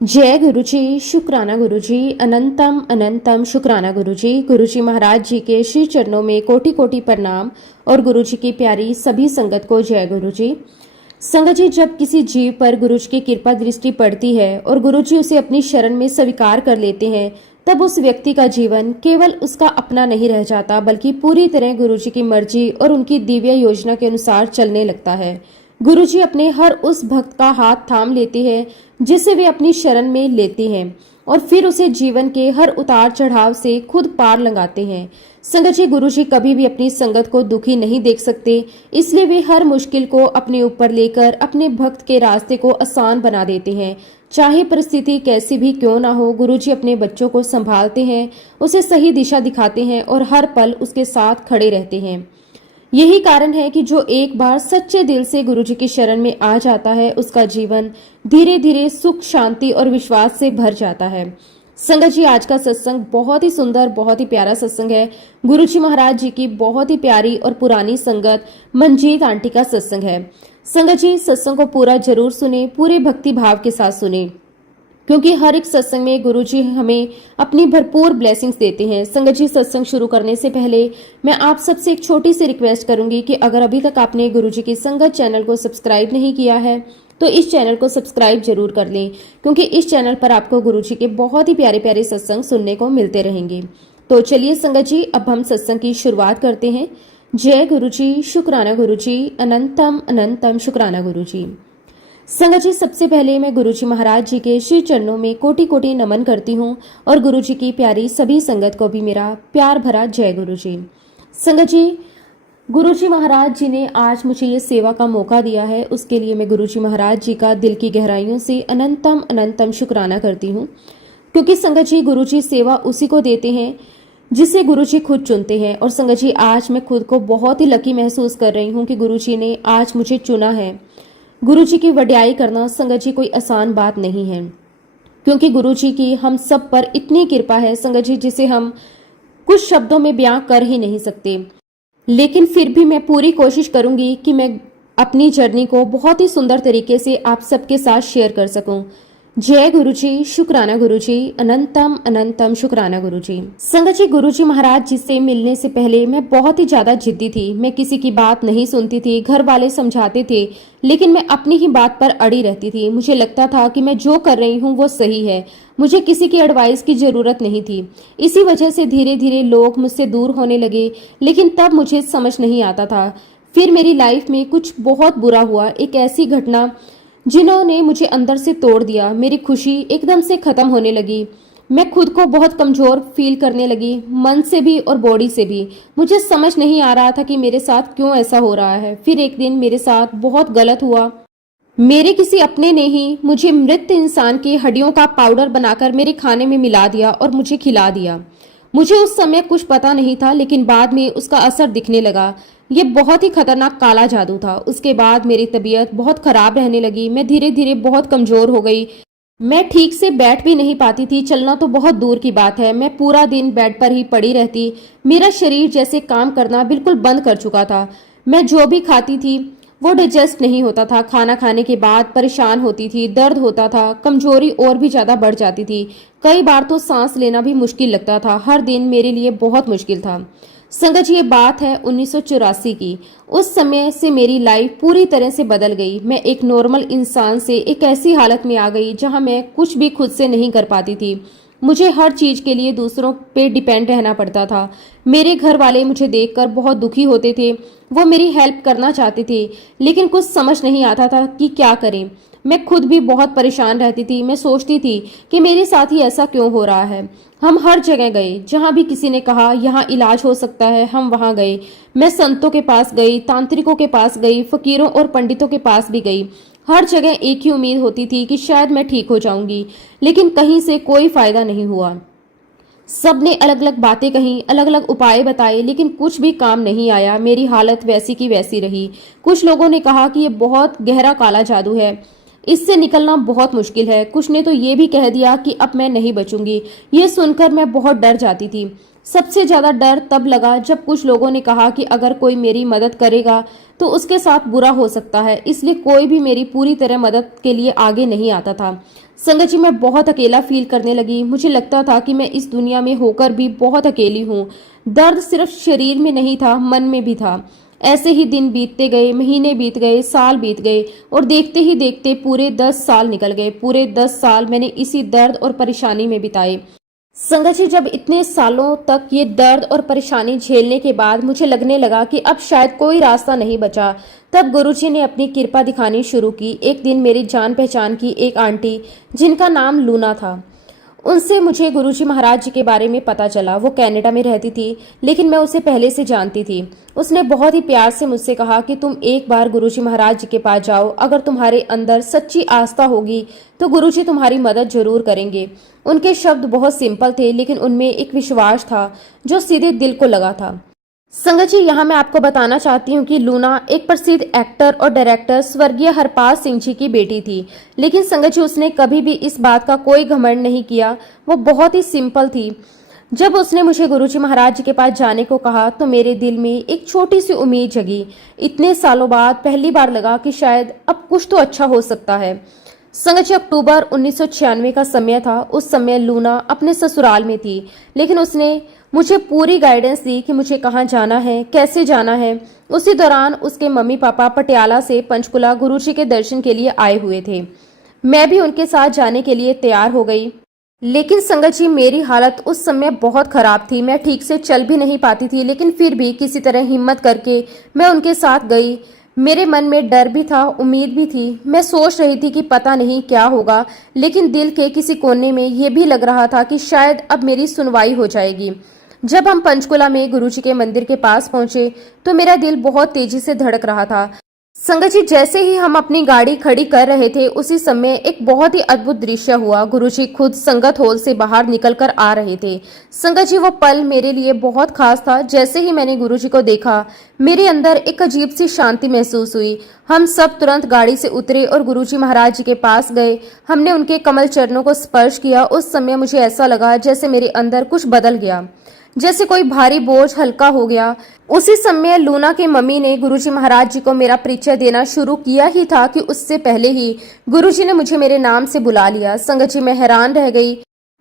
जय गुरुजी, शुक्राना गुरुजी, अनंतम अनंतम शुक्राना गुरुजी। गुरुजी महाराज जी के श्री चरणों में कोटि कोटि प्रणाम और गुरुजी की प्यारी सभी संगत को जय गुरुजी। संगत जी, जब किसी जीव पर गुरुजी की कृपा दृष्टि पड़ती है और गुरुजी उसे अपनी शरण में स्वीकार कर लेते हैं, तब उस व्यक्ति का जीवन केवल उसका अपना नहीं रह जाता, बल्कि पूरी तरह गुरुजी की मर्जी और उनकी दिव्य योजना के अनुसार चलने लगता है। गुरुजी अपने हर उस भक्त का हाथ थाम लेते हैं जिसे वे अपनी शरण में लेते हैं और फिर उसे जीवन के हर उतार चढ़ाव से खुद पार लगाते हैं। संगत जी, गुरुजी कभी भी अपनी संगत को दुखी नहीं देख सकते, इसलिए वे हर मुश्किल को अपने ऊपर लेकर अपने भक्त के रास्ते को आसान बना देते हैं। चाहे परिस्थिति कैसी भी क्यों ना हो, गुरुजी अपने बच्चों को संभालते हैं, उसे सही दिशा दिखाते हैं और हर पल उसके साथ खड़े रहते हैं। यही कारण है कि जो एक बार सच्चे दिल से गुरुजी की शरण में आ जाता है, उसका जीवन धीरे धीरे सुख, शांति और विश्वास से भर जाता है। संगत जी, आज का सत्संग बहुत ही सुंदर, बहुत ही प्यारा सत्संग है। गुरुजी महाराज जी की बहुत ही प्यारी और पुरानी संगत मंजीत आंटी का सत्संग है। संगत जी, सत्संग को पूरा जरूर सुने, पूरे भक्ति भाव के साथ सुने, क्योंकि हर एक सत्संग में गुरुजी हमें अपनी भरपूर ब्लेसिंग्स देते हैं। संगत जी, सत्संग शुरू करने से पहले मैं आप सबसे एक छोटी सी रिक्वेस्ट करूंगी कि अगर अभी तक आपने गुरुजी की संगत चैनल को सब्सक्राइब नहीं किया है तो इस चैनल को सब्सक्राइब जरूर कर लें, क्योंकि इस चैनल पर आपको गुरुजी के बहुत ही प्यारे प्यारे सत्संग सुनने को मिलते रहेंगे। तो चलिए संगत जी, अब हम सत्संग की शुरुआत करते हैं। जय गुरुजी, शुक्राना गुरुजी, अनंतम अनंतम शुक्राना गुरुजी। संगत जी, सबसे पहले मैं गुरुजी महाराज जी के श्री चरणों में कोटि कोटि नमन करती हूँ और गुरुजी की प्यारी सभी संगत को भी मेरा प्यार भरा जय गुरुजी। संगत जी, गुरुजी महाराज जी ने आज मुझे ये सेवा का मौका दिया है, उसके लिए मैं गुरुजी महाराज जी का दिल की गहराइयों से अनंतम अनंतम शुक्राना करती हूँ। क्योंकि संगत जी, गुरुजी सेवा उसी को देते हैं जिसे गुरुजी खुद चुनते हैं। और संगत जी, आज मैं खुद को बहुत ही लकी महसूस कर रही हूँ कि गुरुजी ने आज मुझे चुना है। गुरुजी की वड्याई करना संगत जी कोई आसान बात नहीं है, क्योंकि गुरुजी की हम सब पर इतनी कृपा है संगत जी, जिसे हम कुछ शब्दों में बयां कर ही नहीं सकते। लेकिन फिर भी मैं पूरी कोशिश करूंगी कि मैं अपनी जर्नी को बहुत ही सुंदर तरीके से आप सबके साथ शेयर कर सकूं। जय गुरुजी, शुक्राना गुरुजी, अनंतम अनंतम शुक्राना गुरुजी। संगत जी, गुरुजी महाराज जी से मिलने से पहले मैं बहुत ही ज्यादा जिद्दी थी। मैं किसी की बात नहीं सुनती थी, घर वाले समझाते थे, लेकिन मैं अपनी ही बात पर अड़ी रहती थी। मुझे लगता था कि मैं जो कर रही हूँ वो सही है, मुझे किसी की एडवाइस की जरूरत नहीं थी। इसी वजह से धीरे धीरे लोग मुझसे दूर होने लगे, लेकिन तब मुझे समझ नहीं आता था। फिर मेरी लाइफ में कुछ बहुत बुरा हुआ, एक ऐसी घटना जिन्होंने मुझे अंदर से तोड़ दिया। मेरी खुशी एकदम से खत्म होने लगी। मैं खुद को बहुत कमजोर फील करने लगी, मन से भी और बॉडी से भी। मुझे समझ नहीं आ रहा था कि मेरे साथ क्यों ऐसा हो रहा है। फिर एक दिन मेरे साथ बहुत गलत हुआ। मेरे किसी अपने ने ही मुझे मृत इंसान की हड्डियों का पाउडर बनाकर मेरे खाने में मिला दिया और मुझे खिला दिया। मुझे उस समय कुछ पता नहीं था, लेकिन बाद में उसका असर दिखने लगा। ये बहुत ही खतरनाक काला जादू था। उसके बाद मेरी तबीयत बहुत खराब रहने लगी। मैं धीरे धीरे बहुत कमजोर हो गई। मैं ठीक से बैठ भी नहीं पाती थी, चलना तो बहुत दूर की बात है। मैं पूरा दिन बेड पर ही पड़ी रहती। मेरा शरीर जैसे काम करना बिल्कुल बंद कर चुका था। मैं जो भी खाती थी वो डाइजेस्ट नहीं होता था। खाना खाने के बाद परेशान होती थी, दर्द होता था, कमजोरी और भी ज्यादा बढ़ जाती थी। कई बार तो सांस लेना भी मुश्किल लगता था। हर दिन मेरे लिए बहुत मुश्किल था। संगत जी, ये बात है 1984 की। उस समय से मेरी लाइफ पूरी तरह से बदल गई। मैं एक नॉर्मल इंसान से एक ऐसी हालत में आ गई जहां मैं कुछ भी खुद से नहीं कर पाती थी। मुझे हर चीज के लिए दूसरों पे डिपेंड रहना पड़ता था। मेरे घर वाले मुझे देखकर बहुत दुखी होते थे। वो मेरी हेल्प करना चाहते थे, लेकिन कुछ समझ नहीं आता था कि क्या करें। मैं खुद भी बहुत परेशान रहती थी। मैं सोचती थी कि मेरे साथ ही ऐसा क्यों हो रहा है। हम हर जगह गए, जहां भी किसी ने कहा यहाँ इलाज हो सकता है, हम वहां गए। मैं संतों के पास गई, तांत्रिकों के पास गई, फकीरों और पंडितों के पास भी गई। हर जगह एक ही उम्मीद होती थी कि शायद मैं ठीक हो जाऊंगी, लेकिन कहीं से कोई फायदा नहीं हुआ। सबने अलग अलग बातें कही, अलग अलग उपाय बताए, लेकिन कुछ भी काम नहीं आया। मेरी हालत वैसी की वैसी रही। कुछ लोगों ने कहा कि ये बहुत गहरा काला जादू है, इससे निकलना बहुत मुश्किल है। कुछ ने तो ये भी कह दिया कि अब मैं नहीं बचूंगी। ये सुनकर मैं बहुत डर जाती थी। सबसे ज्यादा डर तब लगा जब कुछ लोगों ने कहा कि अगर कोई मेरी मदद करेगा तो उसके साथ बुरा हो सकता है, इसलिए कोई भी मेरी पूरी तरह मदद के लिए आगे नहीं आता था। संगत जी, मैं बहुत अकेला फील करने लगी। मुझे लगता था कि मैं इस दुनिया में होकर भी बहुत अकेली हूँ। दर्द सिर्फ शरीर में नहीं था, मन में भी था। ऐसे ही दिन बीतते गए, महीने बीत गए, साल बीत गए और देखते ही देखते पूरे 10 साल निकल गए। पूरे 10 साल मैंने इसी दर्द और परेशानी में बिताए। संगत जी, जब इतने सालों तक ये दर्द और परेशानी झेलने के बाद मुझे लगने लगा कि अब शायद कोई रास्ता नहीं बचा, तब गुरुजी ने अपनी कृपा दिखानी शुरू की। एक दिन मेरी जान पहचान की एक आंटी, जिनका नाम लूना था, उनसे मुझे गुरुजी महाराज जी के बारे में पता चला। वो कनाडा में रहती थी, लेकिन मैं उसे पहले से जानती थी। उसने बहुत ही प्यार से मुझसे कहा कि तुम एक बार गुरुजी महाराज जी के पास जाओ। अगर तुम्हारे अंदर सच्ची आस्था होगी तो गुरुजी तुम्हारी मदद जरूर करेंगे। उनके शब्द बहुत सिंपल थे, लेकिन उनमें एक विश्वास था जो सीधे दिल को लगा था। संगत जी, यहाँ मैं आपको बताना चाहती हूँ कि लूना एक प्रसिद्ध एक्टर और डायरेक्टर स्वर्गीय हरपाल सिंह जी की बेटी थी। लेकिन संगत जी, उसने कभी भी इस बात का कोई घमंड नहीं किया। वो बहुत ही सिंपल थी। जब उसने मुझे गुरुजी महाराज जी के पास जाने को कहा तो मेरे दिल में एक छोटी सी उम्मीद जगी। इतने सालों बाद पहली बार लगा कि शायद अब कुछ तो अच्छा हो सकता है। संगत जी, अक्टूबर 1996 का समय था। उस समय लूना अपने ससुराल में थी, लेकिन उसने मुझे पूरी गाइडेंस दी कि मुझे कहाँ जाना है, कैसे जाना है। उसी दौरान उसके मम्मी पापा पटियाला से पंचकुला गुरुजी के दर्शन के लिए आए हुए थे। मैं भी उनके साथ जाने के लिए तैयार हो गई। लेकिन संगत जी, मेरी हालत उस समय बहुत खराब थी। मैं ठीक से चल भी नहीं पाती थी, लेकिन फिर भी किसी तरह हिम्मत करके मैं उनके साथ गई। मेरे मन में डर भी था, उम्मीद भी थी। मैं सोच रही थी कि पता नहीं क्या होगा, लेकिन दिल के किसी कोने में यह भी लग रहा था कि शायद अब मेरी सुनवाई हो जाएगी। जब हम पंचकुला में गुरुजी के मंदिर के पास पहुंचे तो मेरा दिल बहुत तेजी से धड़क रहा था। संगत जी, जैसे ही हम अपनी गाड़ी खड़ी कर रहे थे, उसी समय एक बहुत ही अद्भुत दृश्य हुआ। गुरुजी खुद संगत हॉल से बाहर निकलकर आ रहे थे। संगत जी, वो पल मेरे लिए बहुत खास था। जैसे ही मैंने गुरुजी को देखा, मेरे अंदर एक अजीब सी शांति महसूस हुई। हम सब तुरंत गाड़ी से उतरे और गुरुजी महाराज जी के पास गए। हमने उनके कमल चरणों को स्पर्श किया। उस समय मुझे ऐसा लगा जैसे मेरे अंदर कुछ बदल गया, जैसे कोई भारी बोझ हल्का हो गया। उसी समय लूना के मम्मी ने गुरुजी महाराज जी को मेरा परिचय देना शुरू किया ही था कि उससे पहले ही गुरुजी ने मुझे मेरे नाम से बुला लिया। संगत जी, मैं हैरान रह गई,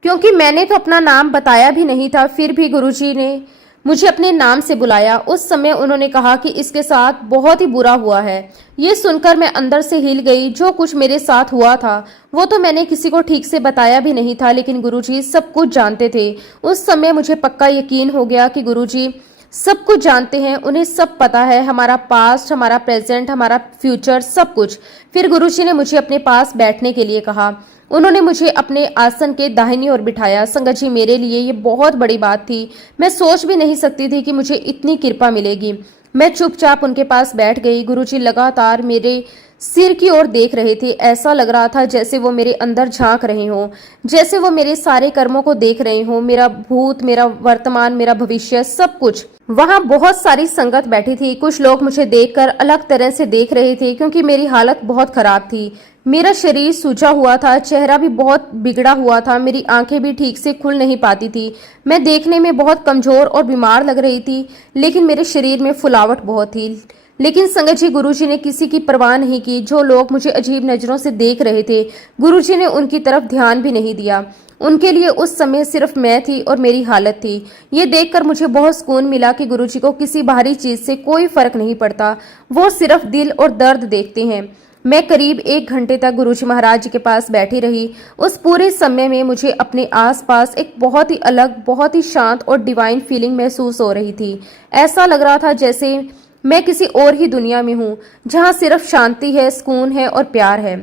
क्योंकि मैंने तो अपना नाम बताया भी नहीं था। फिर भी गुरुजी ने मुझे अपने नाम से बुलाया। उस समय उन्होंने कहा कि इसके साथ बहुत ही बुरा हुआ है। ये सुनकर मैं अंदर से हिल गई। जो कुछ मेरे साथ हुआ था वो तो मैंने किसी को ठीक से बताया भी नहीं था, लेकिन गुरुजी सब कुछ जानते थे। उस समय मुझे पक्का यकीन हो गया कि गुरुजी सब कुछ जानते हैं, उन्हें सब पता है, हमारा पास्ट, हमारा प्रेजेंट, हमारा फ्यूचर, सब कुछ। फिर गुरुजी ने मुझे अपने पास बैठने के लिए कहा। उन्होंने मुझे अपने आसन के दाहिनी ओर बिठाया। संगत जी, मेरे लिए ये बहुत बड़ी बात थी। मैं सोच भी नहीं सकती थी कि मुझे इतनी कृपा मिलेगी। मैं चुपचाप उनके पास बैठ गई। गुरुजी लगातार मेरे सिर की ओर देख रहे थे। ऐसा लग रहा था जैसे वो मेरे अंदर झांक रहे हों, जैसे वो मेरे सारे कर्मों को देख रहे हों, मेरा भूत, मेरा वर्तमान, मेरा भविष्य, सब कुछ। वहां बहुत सारी संगत बैठी थी। कुछ लोग मुझे देखकर अलग तरह से देख रहे थे, क्योंकि मेरी हालत बहुत खराब थी। मेरा शरीर सूजा हुआ था, चेहरा भी बहुत बिगड़ा हुआ था, मेरी आंखें भी ठीक से खुल नहीं पाती थी। मैं देखने में बहुत कमजोर और बीमार लग रही थी, लेकिन मेरे शरीर में फुलावट बहुत थी। लेकिन संगत जी, गुरुजी ने किसी की परवाह नहीं की। जो लोग मुझे अजीब नजरों से देख रहे थे, गुरुजी ने उनकी तरफ ध्यान भी नहीं दिया। उनके लिए उस समय सिर्फ मैं थी और मेरी हालत थी। ये देखकर मुझे बहुत सुकून मिला कि गुरुजी को किसी बाहरी चीज से कोई फर्क नहीं पड़ता, वो सिर्फ दिल और दर्द देखते हैं। मैं करीब 1 घंटे तक गुरुजी महाराज जी के पास बैठी रही। उस पूरे समय में मुझे अपने आसपास एक बहुत ही अलग, बहुत ही शांत और डिवाइन फीलिंग महसूस हो रही थी। ऐसा लग रहा था जैसे मैं किसी और ही दुनिया में हूँ, जहाँ सिर्फ शांति है, सुकून है और प्यार है।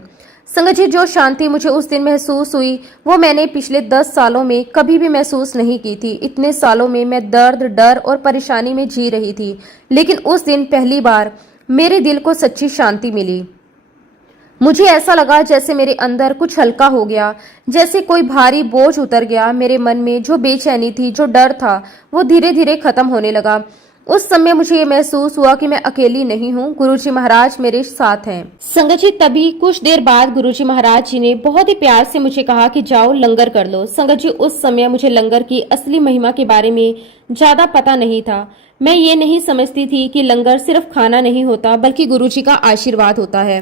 संगत जी, जो शांति मुझे उस दिन महसूस हुई, वो मैंने पिछले 10 सालों में कभी भी महसूस नहीं की थी। इतने सालों में मैं दर्द, डर और परेशानी में जी रही थी, लेकिन उस दिन पहली बार मेरे दिल को सच्ची शांति मिली। मुझे ऐसा लगा जैसे मेरे अंदर कुछ हल्का हो गया, जैसे कोई भारी बोझ उतर गया। मेरे मन में जो बेचैनी थी, जो डर था, वो धीरे धीरे खत्म होने लगा। उस समय मुझे ये महसूस हुआ कि मैं अकेली नहीं हूँ, गुरुजी महाराज मेरे साथ हैं। संगत जी, तभी कुछ देर बाद गुरुजी महाराज जी ने बहुत ही प्यार से मुझे कहा कि जाओ लंगर कर लो। संगत जी, उस समय मुझे लंगर की असली महिमा के बारे में ज्यादा पता नहीं था। मैं ये नहीं समझती थी कि लंगर सिर्फ खाना नहीं होता बल्कि गुरुजी का आशीर्वाद होता है।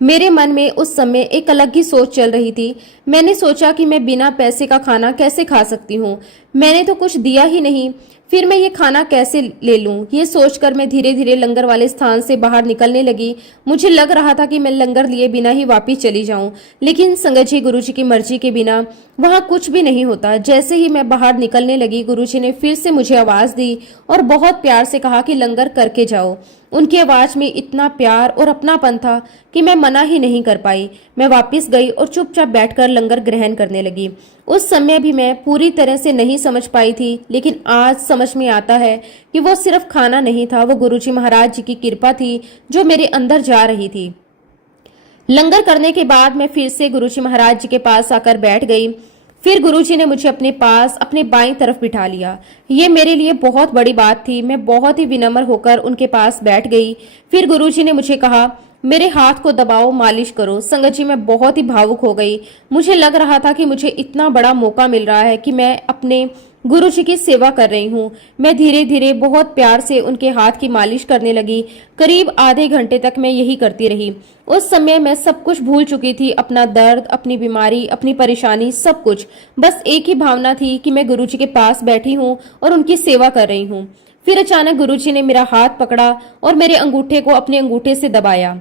मेरे मन में उस समय एक अलग ही सोच चल रही थी। मैंने सोचा कि मैं बिना पैसे का खाना कैसे खा सकती हूँ, मैंने तो कुछ दिया ही नहीं, फिर मैं ये खाना कैसे ले लूं? ये सोचकर मैं धीरे धीरे लंगर वाले स्थान से बाहर निकलने लगी। मुझे लग रहा था कि मैं लंगर लिए बिना ही वापस चली जाऊं, लेकिन संगत जी, गुरुजी की मर्जी के बिना वहां कुछ भी नहीं होता। जैसे ही मैं बाहर निकलने लगी, गुरुजी ने फिर से मुझे आवाज दी और बहुत प्यार से कहा कि लंगर करके जाओ। उनकी आवाज में इतना प्यार और अपनापन था कि मैं मना ही नहीं कर पाई। मैं वापस गई और चुपचाप बैठकर लंगर ग्रहण करने लगी। उस समय भी मैं पूरी तरह से नहीं समझ पाई थी, लेकिन आज समझ में आता है कि वो सिर्फ खाना नहीं था, वो गुरुजी महाराज जी की कृपा थी जो मेरे अंदर जा रही थी। लंगर करने के बाद मैं फिर से गुरुजी महाराज जी के पास आकर बैठ गई। फिर गुरुजी ने मुझे अपने पास अपने बाईं तरफ बिठा लिया। ये मेरे लिए बहुत बड़ी बात थी। मैं बहुत ही विनम्र होकर उनके पास बैठ गई। फिर गुरुजी ने मुझे कहा, मेरे हाथ को दबाओ, मालिश करो। संगत जी, मैं बहुत ही भावुक हो गई। मुझे लग रहा था कि मुझे इतना बड़ा मौका मिल रहा है कि मैं अपने गुरुजी की सेवा कर रही हूँ। मैं धीरे धीरे बहुत प्यार से उनके हाथ की मालिश करने लगी। करीब आधे घंटे तक मैं यही करती रही। उस समय मैं सब कुछ भूल चुकी थी, अपना दर्द, अपनी बीमारी, अपनी परेशानी, सब कुछ। बस एक ही भावना थी कि मैं गुरुजी के पास बैठी हूँ और उनकी सेवा कर रही हूँ। फिर अचानक गुरुजी ने मेरा हाथ पकड़ा और मेरे अंगूठे को अपने अंगूठे से दबाया।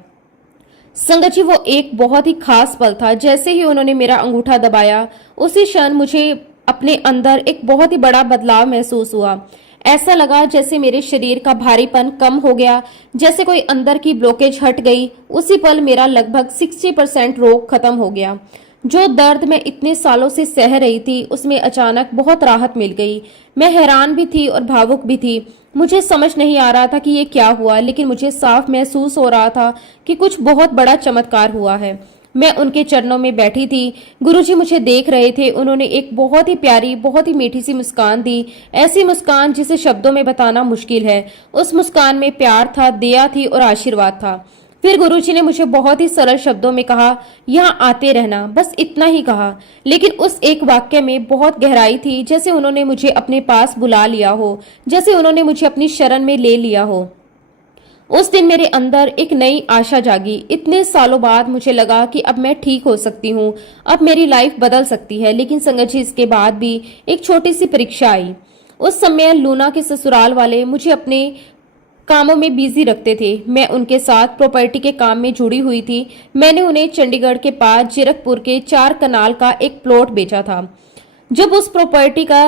संगत जी, वो एक बहुत ही खास पल था। जैसे ही उन्होंने मेरा अंगूठा दबाया, उसी क्षण मुझे अपने अंदर एक बहुत ही बड़ा बदलाव महसूस हुआ। ऐसा लगा जैसे मेरे शरीर का भारीपन कम हो गया, जैसे कोई अंदर की ब्लॉकेज हट गई। उसी पल मेरा लगभग 60% रोग खत्म हो गया। जो दर्द मैं इतने सालों से सह रही थी, उसमें अचानक बहुत राहत मिल गई। मैं हैरान भी थी और भावुक भी थी। मुझे समझ नहीं आ रहा था कि ये क्या हुआ, लेकिन मुझे साफ महसूस हो रहा था कि कुछ बहुत बड़ा चमत्कार हुआ है। मैं उनके चरणों में बैठी थी। गुरुजी मुझे देख रहे थे। उन्होंने एक बहुत ही प्यारी, बहुत ही मीठी सी मुस्कान दी, ऐसी मुस्कान जिसे शब्दों में बताना मुश्किल है। उस मुस्कान में प्यार था, दया थी और आशीर्वाद था। फिर गुरुजी ने मुझे बहुत ही सरल शब्दों में कहा, यहाँ आते रहना, बस इतना ही कहा। लेकिन उस एक वाक्य में बहुत गहराई थी, जैसे उन्होंने मुझे अपने पास बुला लिया हो, जैसे उन्होंने मुझे अपनी शरण में ले लिया हो। उस दिन मेरे अंदर एक नई आशा जागी। इतने सालों बाद मुझे लगा कि अब मैं ठीक हो सकती हूँ, अब मेरी लाइफ बदल सकती है। लेकिन संगत जी, इसके बाद भी एक छोटी सी परीक्षा आई। उस समय लूना के ससुराल वाले मुझे अपने कामों में बिजी रखते थे। मैं उनके साथ प्रॉपर्टी के काम में जुड़ी हुई थी। मैंने उन्हें चंडीगढ़ के पास जीरकपुर के 4 कनाल का एक प्लॉट बेचा था। जब उस प्रॉपर्टी का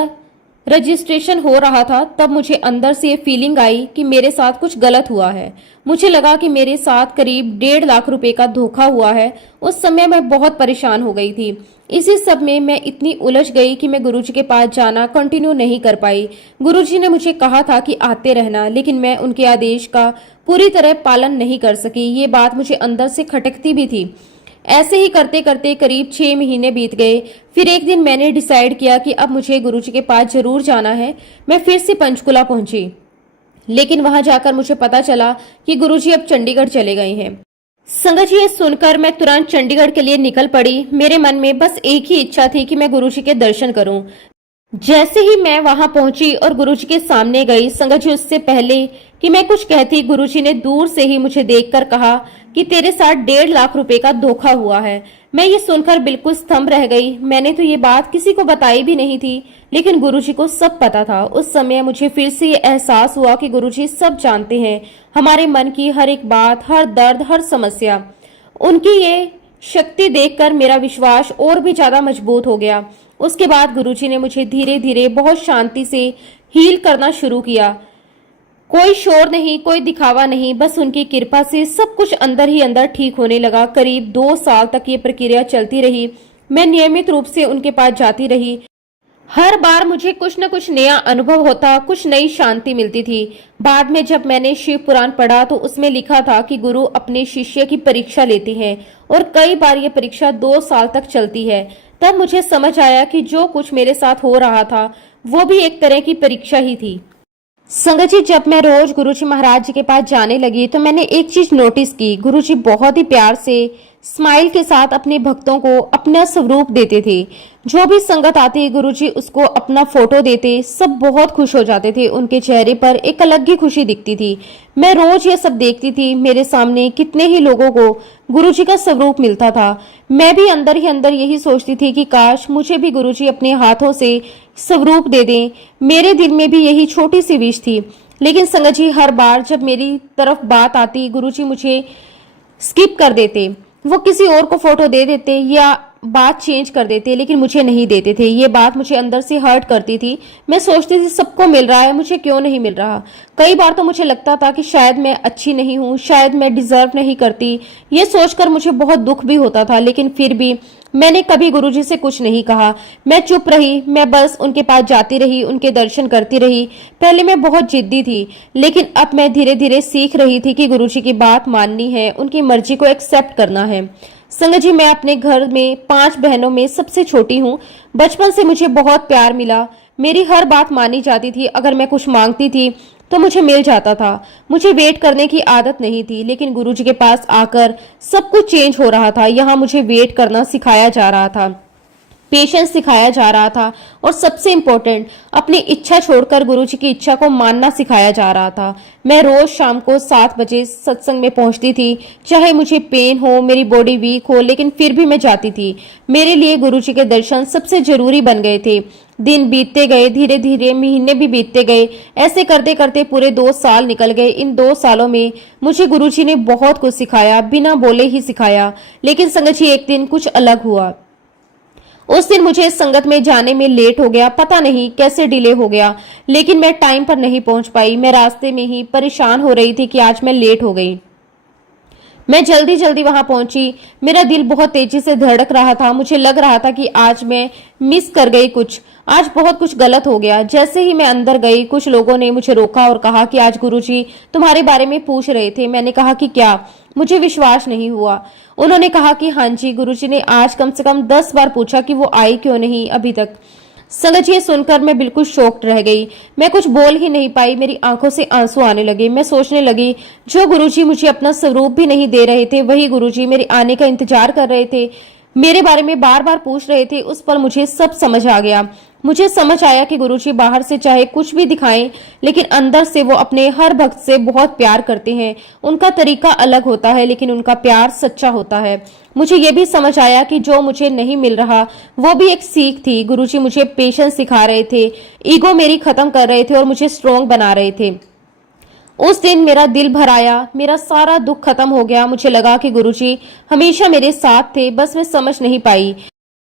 रजिस्ट्रेशन हो रहा था, तब मुझे अंदर से ये फीलिंग आई कि मेरे साथ कुछ गलत हुआ है। मुझे लगा कि मेरे साथ करीब 1.5 लाख रुपए का धोखा हुआ है। उस समय मैं बहुत परेशान हो गई थी। इसी सब में मैं इतनी उलझ गई कि मैं गुरुजी के पास जाना कंटिन्यू नहीं कर पाई। गुरुजी ने मुझे कहा था कि आते रहना, लेकिन मैं उनके आदेश का पूरी तरह पालन नहीं कर सकी। ये बात मुझे अंदर से खटकती भी थी। ऐसे ही करते करते करीब 6 महीने बीत गए। फिर एक दिन मैंने डिसाइड किया कि अब मुझे गुरुजी के पास जरूर जाना है। मैं फिर से पंचकुला पहुंची, लेकिन वहां जाकर मुझे पता चला कि गुरुजी अब चंडीगढ़ चले गए हैं। संगत जी, ये सुनकर मैं तुरंत चंडीगढ़ के लिए निकल पड़ी। मेरे मन में बस एक ही इच्छा थी कि मैं गुरुजी के दर्शन करूं। जैसे ही मैं वहां पहुंची और गुरुजी के सामने गई, संगत जी, उससे पहले कि मैं कुछ कहती, गुरुजी ने दूर से ही मुझे देखकर कहा कि तेरे साथ 1.5 लाख रुपए का धोखा हुआ है। मैं ये सुनकर बिल्कुल स्तंभ रह गई। मैंने तो ये बात किसी को बताई भी नहीं थी, लेकिन गुरुजी को सब पता था। उस समय मुझे फिर से ये एहसास हुआ कि गुरुजी सब जानते हैं, हमारे मन की हर एक बात, हर दर्द, हर समस्या। उनकी ये शक्ति देखकर मेरा विश्वास और भी ज्यादा मजबूत हो गया। उसके बाद गुरुजी ने मुझे धीरे धीरे बहुत शांति से हील करना शुरू किया। कोई शोर नहीं, कोई दिखावा नहीं, बस उनकी कृपा से सब कुछ अंदर ही अंदर ठीक होने लगा। करीब 2 साल तक ये प्रक्रिया चलती रही। मैं नियमित रूप से उनके पास जाती रही। हर बार मुझे कुछ न कुछ नया अनुभव होता, कुछ नई शांति मिलती थी। बाद में जब मैंने शिव पुराण पढ़ा तो उसमें लिखा था कि गुरु अपने शिष्य की परीक्षा लेते हैं और कई बार ये परीक्षा 2 साल तक चलती है। तब मुझे समझ आया कि जो कुछ मेरे साथ हो रहा था वो भी एक तरह की परीक्षा ही थी। संगत जी, जब मैं रोज गुरुजी महाराज जी के पास जाने लगी तो मैंने एक चीज नोटिस की। गुरुजी बहुत ही प्यार से स्माइल के साथ अपने भक्तों को अपना स्वरूप देते थे। जो भी संगत आती गुरुजी उसको अपना फोटो देते, सब बहुत खुश हो जाते थे। उनके चेहरे पर एक अलग ही खुशी दिखती थी। मैं रोज ये सब देखती थी। मेरे सामने कितने ही लोगों को गुरुजी का स्वरूप मिलता था। मैं भी अंदर ही अंदर यही सोचती थी कि काश मुझे भी गुरुजी अपने हाथों से स्वरूप दे दें। मेरे दिल में भी यही छोटी सी विश थी। लेकिन संगत जी, हर बार जब मेरी तरफ बात आती गुरुजी मुझे स्किप कर देते। वो किसी और को फोटो दे देते या बात चेंज कर देते, लेकिन मुझे नहीं देते थे। ये बात मुझे अंदर से हर्ट करती थी। मैं सोचती थी सबको मिल रहा है, मुझे क्यों नहीं मिल रहा। कई बार तो मुझे लगता था कि शायद मैं अच्छी नहीं हूँ, शायद मैं डिजर्व नहीं करती। ये सोचकर मुझे बहुत दुख भी होता था। लेकिन फिर भी मैंने कभी गुरुजी से कुछ नहीं कहा। मैं चुप रही। मैं बस उनके पास जाती रही, उनके दर्शन करती रही। पहले मैं बहुत जिद्दी थी, लेकिन अब मैं धीरे धीरे सीख रही थी कि गुरुजी की बात माननी है, उनकी मर्जी को एक्सेप्ट करना है। संगत जी, मैं अपने घर में 5 बहनों में सबसे छोटी हूँ। बचपन से मुझे बहुत प्यार मिला। मेरी हर बात मानी जाती थी। अगर मैं कुछ मांगती थी तो मुझे मिल जाता था। मुझे वेट करने की आदत नहीं थी। लेकिन गुरुजी के पास आकर सब कुछ चेंज हो रहा था। यहाँ मुझे वेट करना सिखाया जा रहा था, पेशेंस सिखाया जा रहा था, और सबसे इम्पोर्टेंट, अपनी इच्छा छोड़कर गुरुजी की इच्छा को मानना सिखाया जा रहा था। मैं रोज शाम को 7 बजे सत्संग में पहुंचती थी। चाहे मुझे पेन हो, मेरी बॉडी वीक हो, लेकिन फिर भी मैं जाती थी। मेरे लिए गुरुजी के दर्शन सबसे जरूरी बन गए थे। दिन बीतते गए, धीरे धीरे महीने भी बीतते गए। ऐसे करते करते पूरे 2 साल निकल गए। इन 2 सालों में मुझे गुरुजी ने बहुत कुछ सिखाया, बिना बोले ही सिखाया। लेकिन संगत जी, एक दिन कुछ अलग हुआ। उस दिन मुझे संगत में जाने में लेट हो गया। पता नहीं कैसे डिले हो गया, लेकिन मैं टाइम पर नहीं पहुंच पाई। मैं रास्ते में ही परेशान हो रही थी कि आज मैं लेट हो गई। मैं जल्दी जल्दी वहां पहुंची। मेरा दिल बहुत तेजी से धड़क रहा था। मुझे लग रहा था कि आज मैं मिस कर गई कुछ, आज बहुत कुछ गलत हो गया। जैसे ही मैं अंदर गई, कुछ लोगों ने मुझे रोका और कहा कि आज गुरुजी तुम्हारे बारे में पूछ रहे थे। मैंने कहा कि क्या? मुझे विश्वास नहीं हुआ। उन्होंने कहा कि हाँ जी, गुरुजी ने आज कम से कम 10 बार पूछा कि वो आई क्यों नहीं अभी तक। संगत जी, ये सुनकर मैं बिल्कुल शॉक्ड रह गई। मैं कुछ बोल ही नहीं पाई। मेरी आंखों से आंसू आने लगे। मैं सोचने लगी, जो गुरुजी मुझे अपना स्वरूप भी नहीं दे रहे थे, वही गुरुजी मेरे आने का इंतजार कर रहे थे, मेरे बारे में बार बार पूछ रहे थे। उस पर मुझे सब समझ आ गया। मुझे समझ आया कि गुरुजी बाहर से चाहे कुछ भी दिखाएं, लेकिन अंदर से वो अपने हर भक्त से बहुत प्यार करते हैं। उनका तरीका अलग होता है, लेकिन उनका प्यार सच्चा होता है। मुझे ये भी समझ आया कि जो मुझे नहीं मिल रहा वो भी एक सीख थी। गुरुजी मुझे पेशेंस सिखा रहे थे, ईगो मेरी खत्म कर रहे थे और मुझे स्ट्रॉन्ग बना रहे थे। उस दिन मेरा दिल भर आया, मेरा सारा दुख खत्म हो गया। मुझे लगा कि गुरुजी हमेशा मेरे साथ थे, बस मैं समझ नहीं पाई।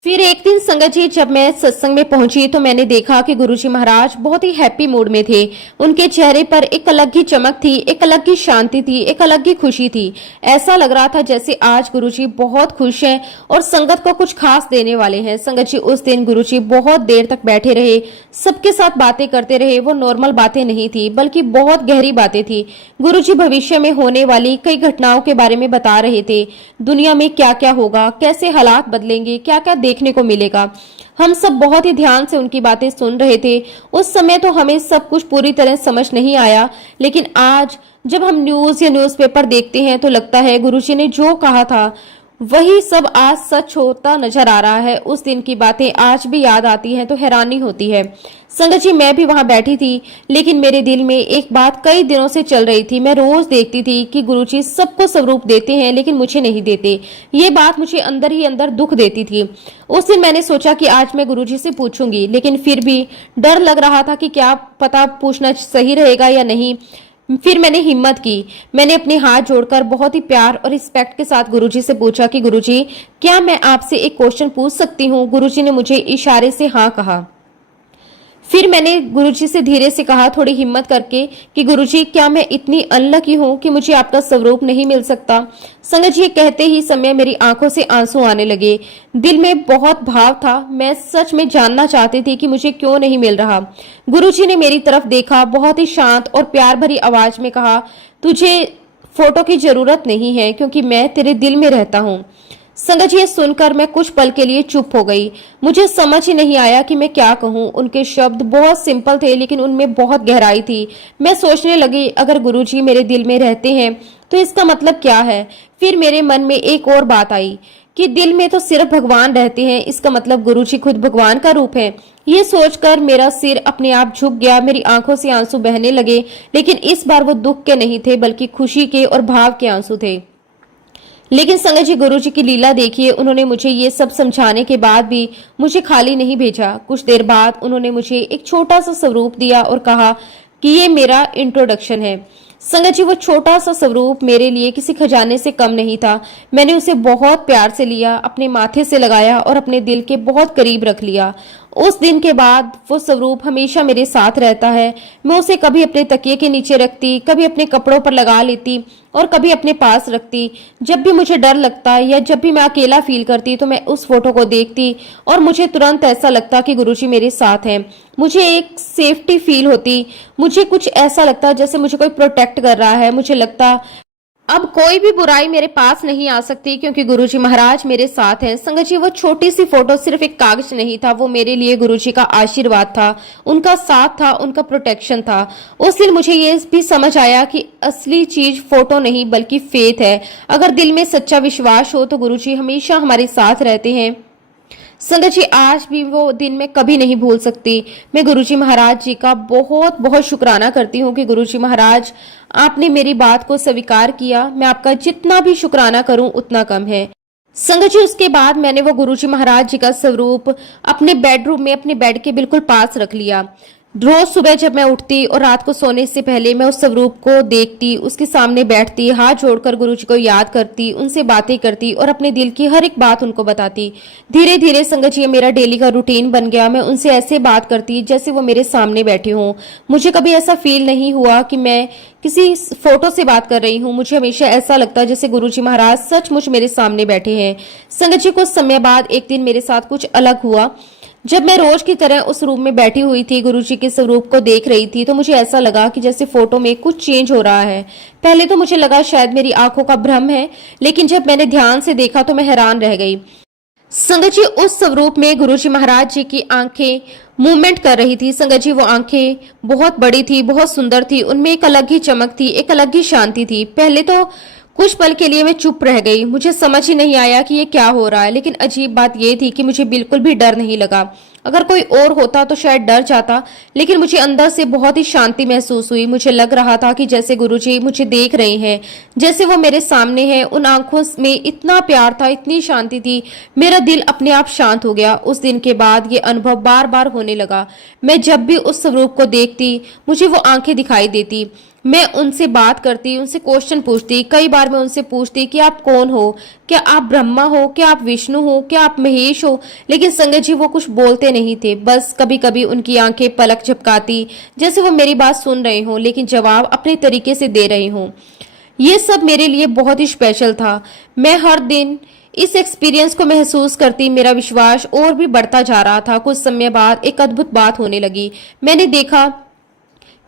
फिर एक दिन संगत जी, जब मैं सत्संग में पहुंची तो मैंने देखा कि गुरुजी महाराज बहुत ही हैप्पी मूड में थे। उनके चेहरे पर एक अलग ही चमक थी, एक अलग ही शांति थी, एक अलग ही खुशी थी। ऐसा लग रहा था जैसे आज गुरुजी बहुत खुश हैं और संगत को कुछ खास देने वाले हैं। संगत जी, उस दिन गुरुजी बहुत देर तक बैठे रहे, सबके साथ बातें करते रहे। वो नॉर्मल बातें नहीं थी, बल्कि बहुत गहरी बातें थी। गुरुजी भविष्य में होने वाली कई घटनाओं के बारे में बता रहे थे। दुनिया में क्या क्या होगा, कैसे हालात बदलेंगे, क्या क्या देखने को मिलेगा। हम सब बहुत ही ध्यान से उनकी बातें सुन रहे थे। उस समय तो हमें सब कुछ पूरी तरह समझ नहीं आया, लेकिन आज जब हम न्यूज या न्यूज़पेपर देखते हैं तो लगता है गुरुजी ने जो कहा था वही सब आज सच होता नजर आ रहा है। उस दिन की बातें आज भी याद आती हैं तो हैरानी होती है। संगत जी, मैं भी वहां बैठी थी, लेकिन मेरे दिल में एक बात कई दिनों से चल रही थी। मैं रोज देखती थी कि गुरुजी सबको स्वरूप देते हैं, लेकिन मुझे नहीं देते। ये बात मुझे अंदर ही अंदर दुख देती थी। उस दिन मैंने सोचा कि आज मैं गुरुजी से पूछूंगी, लेकिन फिर भी डर लग रहा था कि क्या पता पूछना सही रहेगा या नहीं। फिर मैंने हिम्मत की। मैंने अपने हाथ जोड़कर बहुत ही प्यार और रिस्पेक्ट के साथ गुरुजी से पूछा कि गुरुजी, क्या मैं आपसे एक क्वेश्चन पूछ सकती हूँ? गुरुजी ने मुझे इशारे से हाँ कहा। फिर मैंने गुरुजी से धीरे से कहा, थोड़ी हिम्मत करके, कि गुरुजी, क्या मैं इतनी अनलकी हूँ कि मुझे आपका स्वरूप नहीं मिल सकता? संगत जी, कहते ही समय मेरी आंखों से आंसू आने लगे। दिल में बहुत भाव था। मैं सच में जानना चाहती थी कि मुझे क्यों नहीं मिल रहा। गुरुजी ने मेरी तरफ देखा, बहुत ही शांत और प्यार भरी आवाज में कहा, तुझे फोटो की जरूरत नहीं है, क्योंकि मैं तेरे दिल में रहता हूँ। संगत जी, ये सुनकर मैं कुछ पल के लिए चुप हो गई। मुझे समझ ही नहीं आया कि मैं क्या कहूँ। उनके शब्द बहुत सिंपल थे लेकिन उनमें बहुत गहराई थी। मैं सोचने लगी, अगर गुरुजी मेरे दिल में रहते हैं तो इसका मतलब क्या है। फिर मेरे मन में एक और बात आई कि दिल में तो सिर्फ भगवान रहते हैं, इसका मतलब गुरुजी खुद भगवान का रूप है। ये सोचकर मेरा सिर अपने आप झुक गया, मेरी आंखों से आंसू बहने लगे। लेकिन इस बार वो दुख के नहीं थे बल्कि खुशी के और भाव के आंसू थे। लेकिन संगत जी, गुरु जी की लीला देखिए, उन्होंने मुझे ये सब समझाने के बाद भी मुझे खाली नहीं भेजा। कुछ देर बाद उन्होंने मुझे एक छोटा सा स्वरूप दिया और कहा कि ये मेरा इंट्रोडक्शन है। संगत जी, वो छोटा सा स्वरूप मेरे लिए किसी खजाने से कम नहीं था। मैंने उसे बहुत प्यार से लिया, अपने माथे से लगाया और अपने दिल के बहुत करीब रख लिया। उस दिन के बाद वो स्वरूप हमेशा मेरे साथ रहता है। मैं उसे कभी अपने तकिए के नीचे रखती, कभी अपने कपड़ों पर लगा लेती और कभी अपने पास रखती। जब भी मुझे डर लगता या जब भी मैं अकेला फील करती तो मैं उस फोटो को देखती और मुझे तुरंत ऐसा लगता कि गुरुजी मेरे साथ हैं। मुझे एक सेफ्टी फील होती, मुझे कुछ ऐसा लगता जैसे मुझे कोई प्रोटेक्ट कर रहा है। मुझे लगता अब कोई भी बुराई मेरे पास नहीं आ सकती क्योंकि गुरुजी महाराज मेरे साथ हैं। संगत जी, वो छोटी सी फोटो सिर्फ एक कागज नहीं था, वो मेरे लिए गुरुजी का आशीर्वाद था, उनका साथ था, उनका प्रोटेक्शन था। उस दिन मुझे ये भी समझ आया कि असली चीज फोटो नहीं बल्कि फेथ है। अगर दिल में सच्चा विश्वास हो तो गुरुजी हमेशा हमारे साथ रहते हैं। संगत जी, आज भी वो दिन मैं कभी नहीं भूल सकती। मैं गुरुजी महाराज जी का बहुत बहुत शुक्राना करती हूँ कि गुरुजी महाराज, आपने मेरी बात को स्वीकार किया। मैं आपका जितना भी शुक्राना करूं उतना कम है। संगत जी, उसके बाद मैंने वो गुरुजी महाराज जी का स्वरूप अपने बेडरूम में अपने बेड के बिल्कुल पास रख लिया। रोज सुबह जब मैं उठती और रात को सोने से पहले मैं उस स्वरूप को देखती, उसके सामने बैठती, हाथ जोड़कर गुरुजी को याद करती, उनसे बातें करती और अपने दिल की हर एक बात उनको बताती। धीरे धीरे संगत जी, मेरा डेली का रूटीन बन गया। मैं उनसे ऐसे बात करती जैसे वो मेरे सामने बैठे हों। मुझे कभी ऐसा फील नहीं हुआ कि मैं किसी फोटो से बात कर रही हूँ। मुझे हमेशा ऐसा लगता जैसे गुरुजी महाराज सचमुच मेरे सामने बैठे हैं। संगत जी, कुछ समय बाद एक दिन मेरे साथ कुछ अलग हुआ। जब मैं रोज की तरह उस रूम में बैठी हुई थी, गुरुजी के स्वरूप को देख रही थी, तो मुझे ऐसा लगा कि जैसे फोटो में कुछ चेंज हो रहा है। पहले तो मुझे लगा शायद मेरी आंखों का भ्रम है, लेकिन जब मैंने ध्यान से देखा तो मैं हैरान रह गई। संगत जी, उस स्वरूप में गुरुजी महाराज जी की आंखें मूवमेंट कर रही थी। संगत जी, वो आंखें बहुत बड़ी थी, बहुत सुंदर थी, उनमें एक अलग ही चमक थी, एक अलग ही शांति थी। पहले तो कुछ पल के लिए मैं चुप रह गई। मुझे समझ ही नहीं आया कि ये क्या हो रहा है, लेकिन अजीब बात ये थी कि मुझे बिल्कुल भी डर नहीं लगा। अगर कोई और होता तो शायद डर जाता, लेकिन मुझे अंदर से बहुत ही शांति महसूस हुई। मुझे लग रहा था कि जैसे गुरुजी मुझे देख रहे हैं, जैसे वो मेरे सामने हैं। उन आंखों में इतना प्यार था, इतनी शांति थी, मेरा दिल अपने आप शांत हो गया। उस दिन के बाद ये अनुभव बार बार होने लगा। मैं जब भी उस स्वरूप को देखती, मुझे वो आंखें दिखाई देती। मैं उनसे बात करती, उनसे क्वेश्चन पूछती। कई बार मैं उनसे पूछती कि आप कौन हो, क्या आप ब्रह्मा हो, क्या आप विष्णु हो, क्या आप महेश हो। लेकिन संगत जी, वो कुछ बोलते नहीं थे। बस कभी कभी उनकी आंखें पलक झपकाती जैसे वो मेरी बात सुन रहे हों, लेकिन जवाब अपने तरीके से दे रहे हों। ये सब मेरे लिए बहुत ही स्पेशल था। मैं हर दिन इस एक्सपीरियंस को महसूस करती, मेरा विश्वास और भी बढ़ता जा रहा था। कुछ समय बाद एक अद्भुत बात होने लगी। मैंने देखा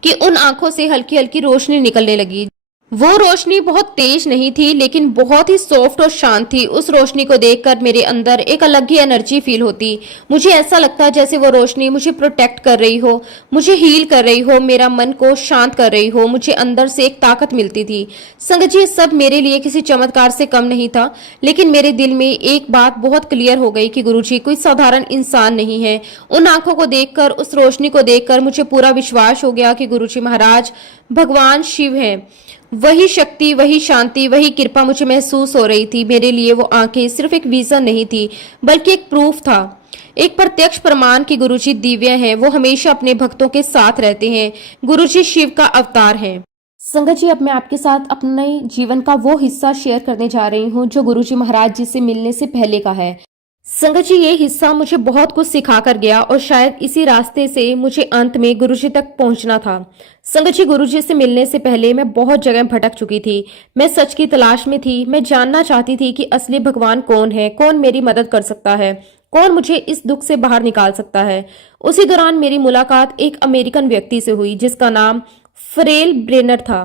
कि उन आंखों से हल्की हल्की रोशनी निकलने लगी। वो रोशनी बहुत तेज नहीं थी, लेकिन बहुत ही सॉफ्ट और शांत थी। उस रोशनी को देखकर मेरे अंदर एक अलग ही एनर्जी फील होती। मुझे ऐसा लगता जैसे वो रोशनी मुझे प्रोटेक्ट कर रही हो, मुझे हील कर रही हो, मेरा मन को शांत कर रही हो। मुझे अंदर से एक ताकत मिलती थी। संगत जी, सब मेरे लिए किसी चमत्कार से कम नहीं था, लेकिन मेरे दिल में एक बात बहुत क्लियर हो गई कि गुरुजी कोई साधारण इंसान नहीं है। उन आंखों को देखकर, उस रोशनी को देखकर मुझे पूरा विश्वास हो गया कि गुरुजी महाराज भगवान शिव हैं। वही शक्ति, वही शांति, वही कृपा मुझे महसूस हो रही थी। मेरे लिए वो आंखें सिर्फ एक विजन नहीं थी, बल्कि एक प्रूफ था, एक प्रत्यक्ष प्रमाण कि गुरुजी दिव्य हैं। वो हमेशा अपने भक्तों के साथ रहते हैं। गुरुजी शिव का अवतार हैं। संगत जी, अब मैं आपके साथ अपने जीवन का वो हिस्सा शेयर करने जा रही हूँ जो गुरुजी महाराज जी से मिलने से पहले का है। संगत जी, ये हिस्सा मुझे बहुत कुछ सिखा कर गया और शायद इसी रास्ते से मुझे अंत में गुरुजी तक पहुंचना था। संगत जी, गुरुजी से मिलने से पहले मैं बहुत जगह भटक चुकी थी। मैं सच की तलाश में थी। मैं जानना चाहती थी कि असली भगवान कौन है, कौन मेरी मदद कर सकता है, कौन मुझे इस दुख से बाहर निकाल सकता है। उसी दौरान मेरी मुलाकात एक अमेरिकन व्यक्ति से हुई जिसका नाम फरेल ब्रेनर था।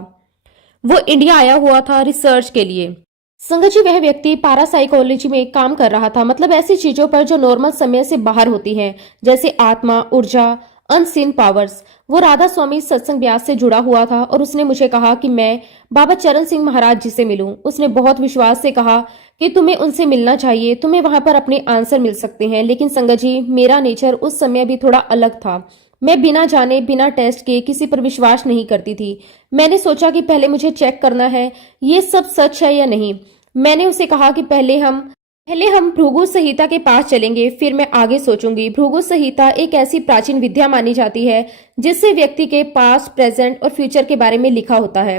वो इंडिया आया हुआ था रिसर्च के लिए। संगत जी, वह व्यक्ति पारासाइकोलॉजी में काम कर रहा था, मतलब ऐसी चीजों पर जो नॉर्मल समय से बाहर होती हैं, जैसे आत्मा, ऊर्जा, अनसीन पावर्स। वो राधा स्वामी सत्संग ब्यास से जुड़ा हुआ था और उसने मुझे कहा कि मैं बाबा चरण सिंह महाराज जी से मिलूं। उसने बहुत विश्वास से कहा कि तुम्हें उनसे मिलना चाहिए, तुम्हें वहां पर अपने आंसर मिल सकते हैं। लेकिन संगत जी, मेरा नेचर उस समय भी थोड़ा अलग था। मैं बिना जाने, बिना टेस्ट के किसी पर विश्वास नहीं करती थी। मैंने सोचा कि पहले मुझे चेक करना है ये सब सच है या नहीं। मैंने उसे कहा कि पहले हम भृगु संहिता के पास चलेंगे, फिर मैं आगे सोचूंगी। भृगु संहिता एक ऐसी प्राचीन विद्या मानी जाती है जिससे व्यक्ति के पास्ट, प्रेजेंट और फ्यूचर के बारे में लिखा होता है।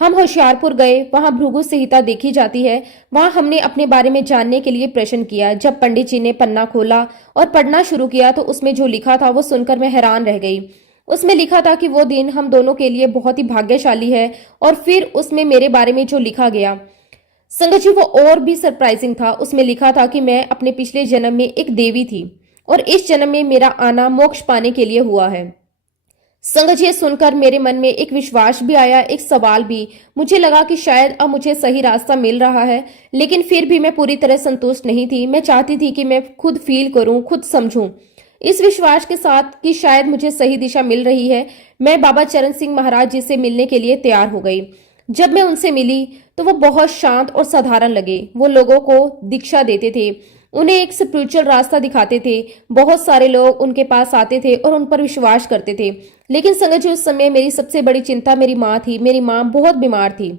हम होशियारपुर गए, वहां भृगु संहिता देखी जाती है। वहां हमने अपने बारे में जानने के लिए प्रश्न किया। जब पंडित जी ने पन्ना खोला और पढ़ना शुरू किया तो उसमें जो लिखा था वो सुनकर मैं हैरान रह गई। उसमें लिखा था कि वो दिन हम दोनों के लिए बहुत ही भाग्यशाली है। और फिर उसमें मेरे बारे में जो लिखा गया, संगत जी, वो और भी सरप्राइजिंग था। उसमें लिखा था कि मैं अपने पिछले जन्म में एक देवी थी और इस जन्म में मेरा आना मोक्ष पाने के लिए हुआ है। संगत जी, ये सुनकर मेरे मन में एक विश्वास भी आया, एक सवाल भी। मुझे लगा कि शायद अब मुझे सही रास्ता मिल रहा है, लेकिन फिर भी मैं पूरी तरह संतुष्ट नहीं थी। मैं चाहती थी कि मैं खुद फील करूं, खुद समझूं। इस विश्वास के साथ कि शायद मुझे सही दिशा मिल रही है, मैं बाबा चरण सिंह महाराज जी से मिलने के लिए तैयार हो गई। जब मैं उनसे मिली तो वो बहुत शांत और साधारण लगे। वो लोगों को दीक्षा देते थे, उन्हें एक स्पिरिचुअल रास्ता दिखाते थे। बहुत सारे लोग उनके पास आते थे और उन पर विश्वास करते थे। लेकिन संगत जी, उस समय मेरी सबसे बड़ी चिंता मेरी माँ थी। मेरी माँ बहुत बीमार थी।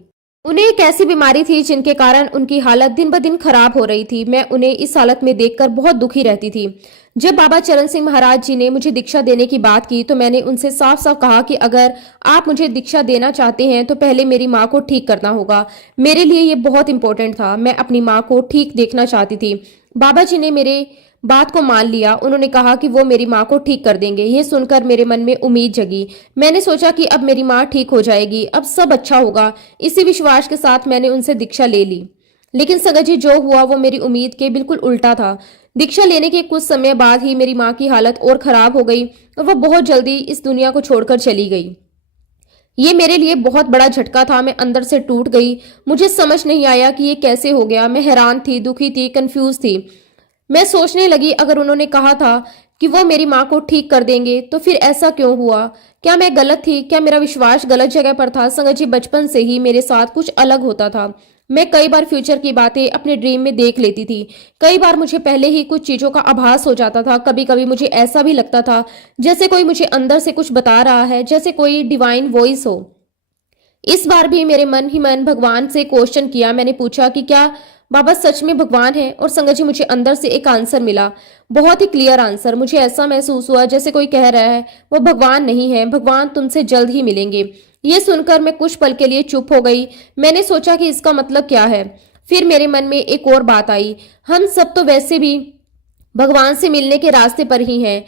उन्हें एक ऐसी बीमारी थी जिनके कारण उनकी हालत दिन ब दिन खराब हो रही थी। मैं उन्हें इस हालत में देखकर बहुत दुखी रहती थी। जब बाबा चरण सिंह महाराज जी ने मुझे दीक्षा देने की बात की तो मैंने उनसे साफ साफ कहा कि अगर आप मुझे दीक्षा देना चाहते हैं तो पहले मेरी माँ को ठीक करना होगा। मेरे लिए ये बहुत इंपॉर्टेंट था। मैं अपनी माँ को ठीक देखना चाहती थी। बाबा जी ने मेरे बात को मान लिया। उन्होंने कहा कि वो मेरी माँ को ठीक कर देंगे। ये सुनकर मेरे मन में उम्मीद जगी। मैंने सोचा कि अब मेरी माँ ठीक हो जाएगी, अब सब अच्छा होगा। इसी विश्वास के साथ मैंने उनसे दीक्षा ले ली। लेकिन संगत जी, जो हुआ वो मेरी उम्मीद के बिल्कुल उल्टा था। दीक्षा लेने के कुछ समय बाद ही मेरी माँ की हालत और खराब हो गई और वह बहुत जल्दी इस दुनिया को छोड़कर चली गई। ये मेरे लिए बहुत बड़ा झटका था। मैं अंदर से टूट गई। मुझे समझ नहीं आया कि ये कैसे हो गया। मैं हैरान थी, दुखी थी, कंफ्यूज थी। मैं सोचने लगी, अगर उन्होंने कहा था कि वो मेरी माँ को ठीक कर देंगे तो फिर ऐसा क्यों हुआ? क्या मैं गलत थी? क्या मेरा विश्वास गलत जगह पर था? संगत जी, बचपन से ही मेरे साथ कुछ अलग होता था। मैं कई बार फ्यूचर की बातें अपने ड्रीम में देख लेती थी। कई बार मुझे पहले ही कुछ चीजों का आभास हो जाता था। कभी कभी मुझे ऐसा भी लगता था जैसे कोई मुझे अंदर से कुछ बता रहा है, जैसे कोई डिवाइन वॉइस हो। इस बार भी मेरे मन ही मन भगवान से क्वेश्चन किया। मैंने पूछा कि क्या बाबा सच में भगवान है? और संगत जी, मुझे अंदर से एक आंसर मिला, बहुत ही क्लियर आंसर। मुझे ऐसा महसूस हुआ जैसे कोई कह रहा है वो भगवान नहीं है, भगवान तुमसे जल्द ही मिलेंगे। ये सुनकर मैं कुछ पल के लिए चुप हो गई। मैंने सोचा कि इसका मतलब क्या है। फिर मेरे मन में एक और बात आई, हम सब तो वैसे भी भगवान से मिलने के रास्ते पर ही हैं।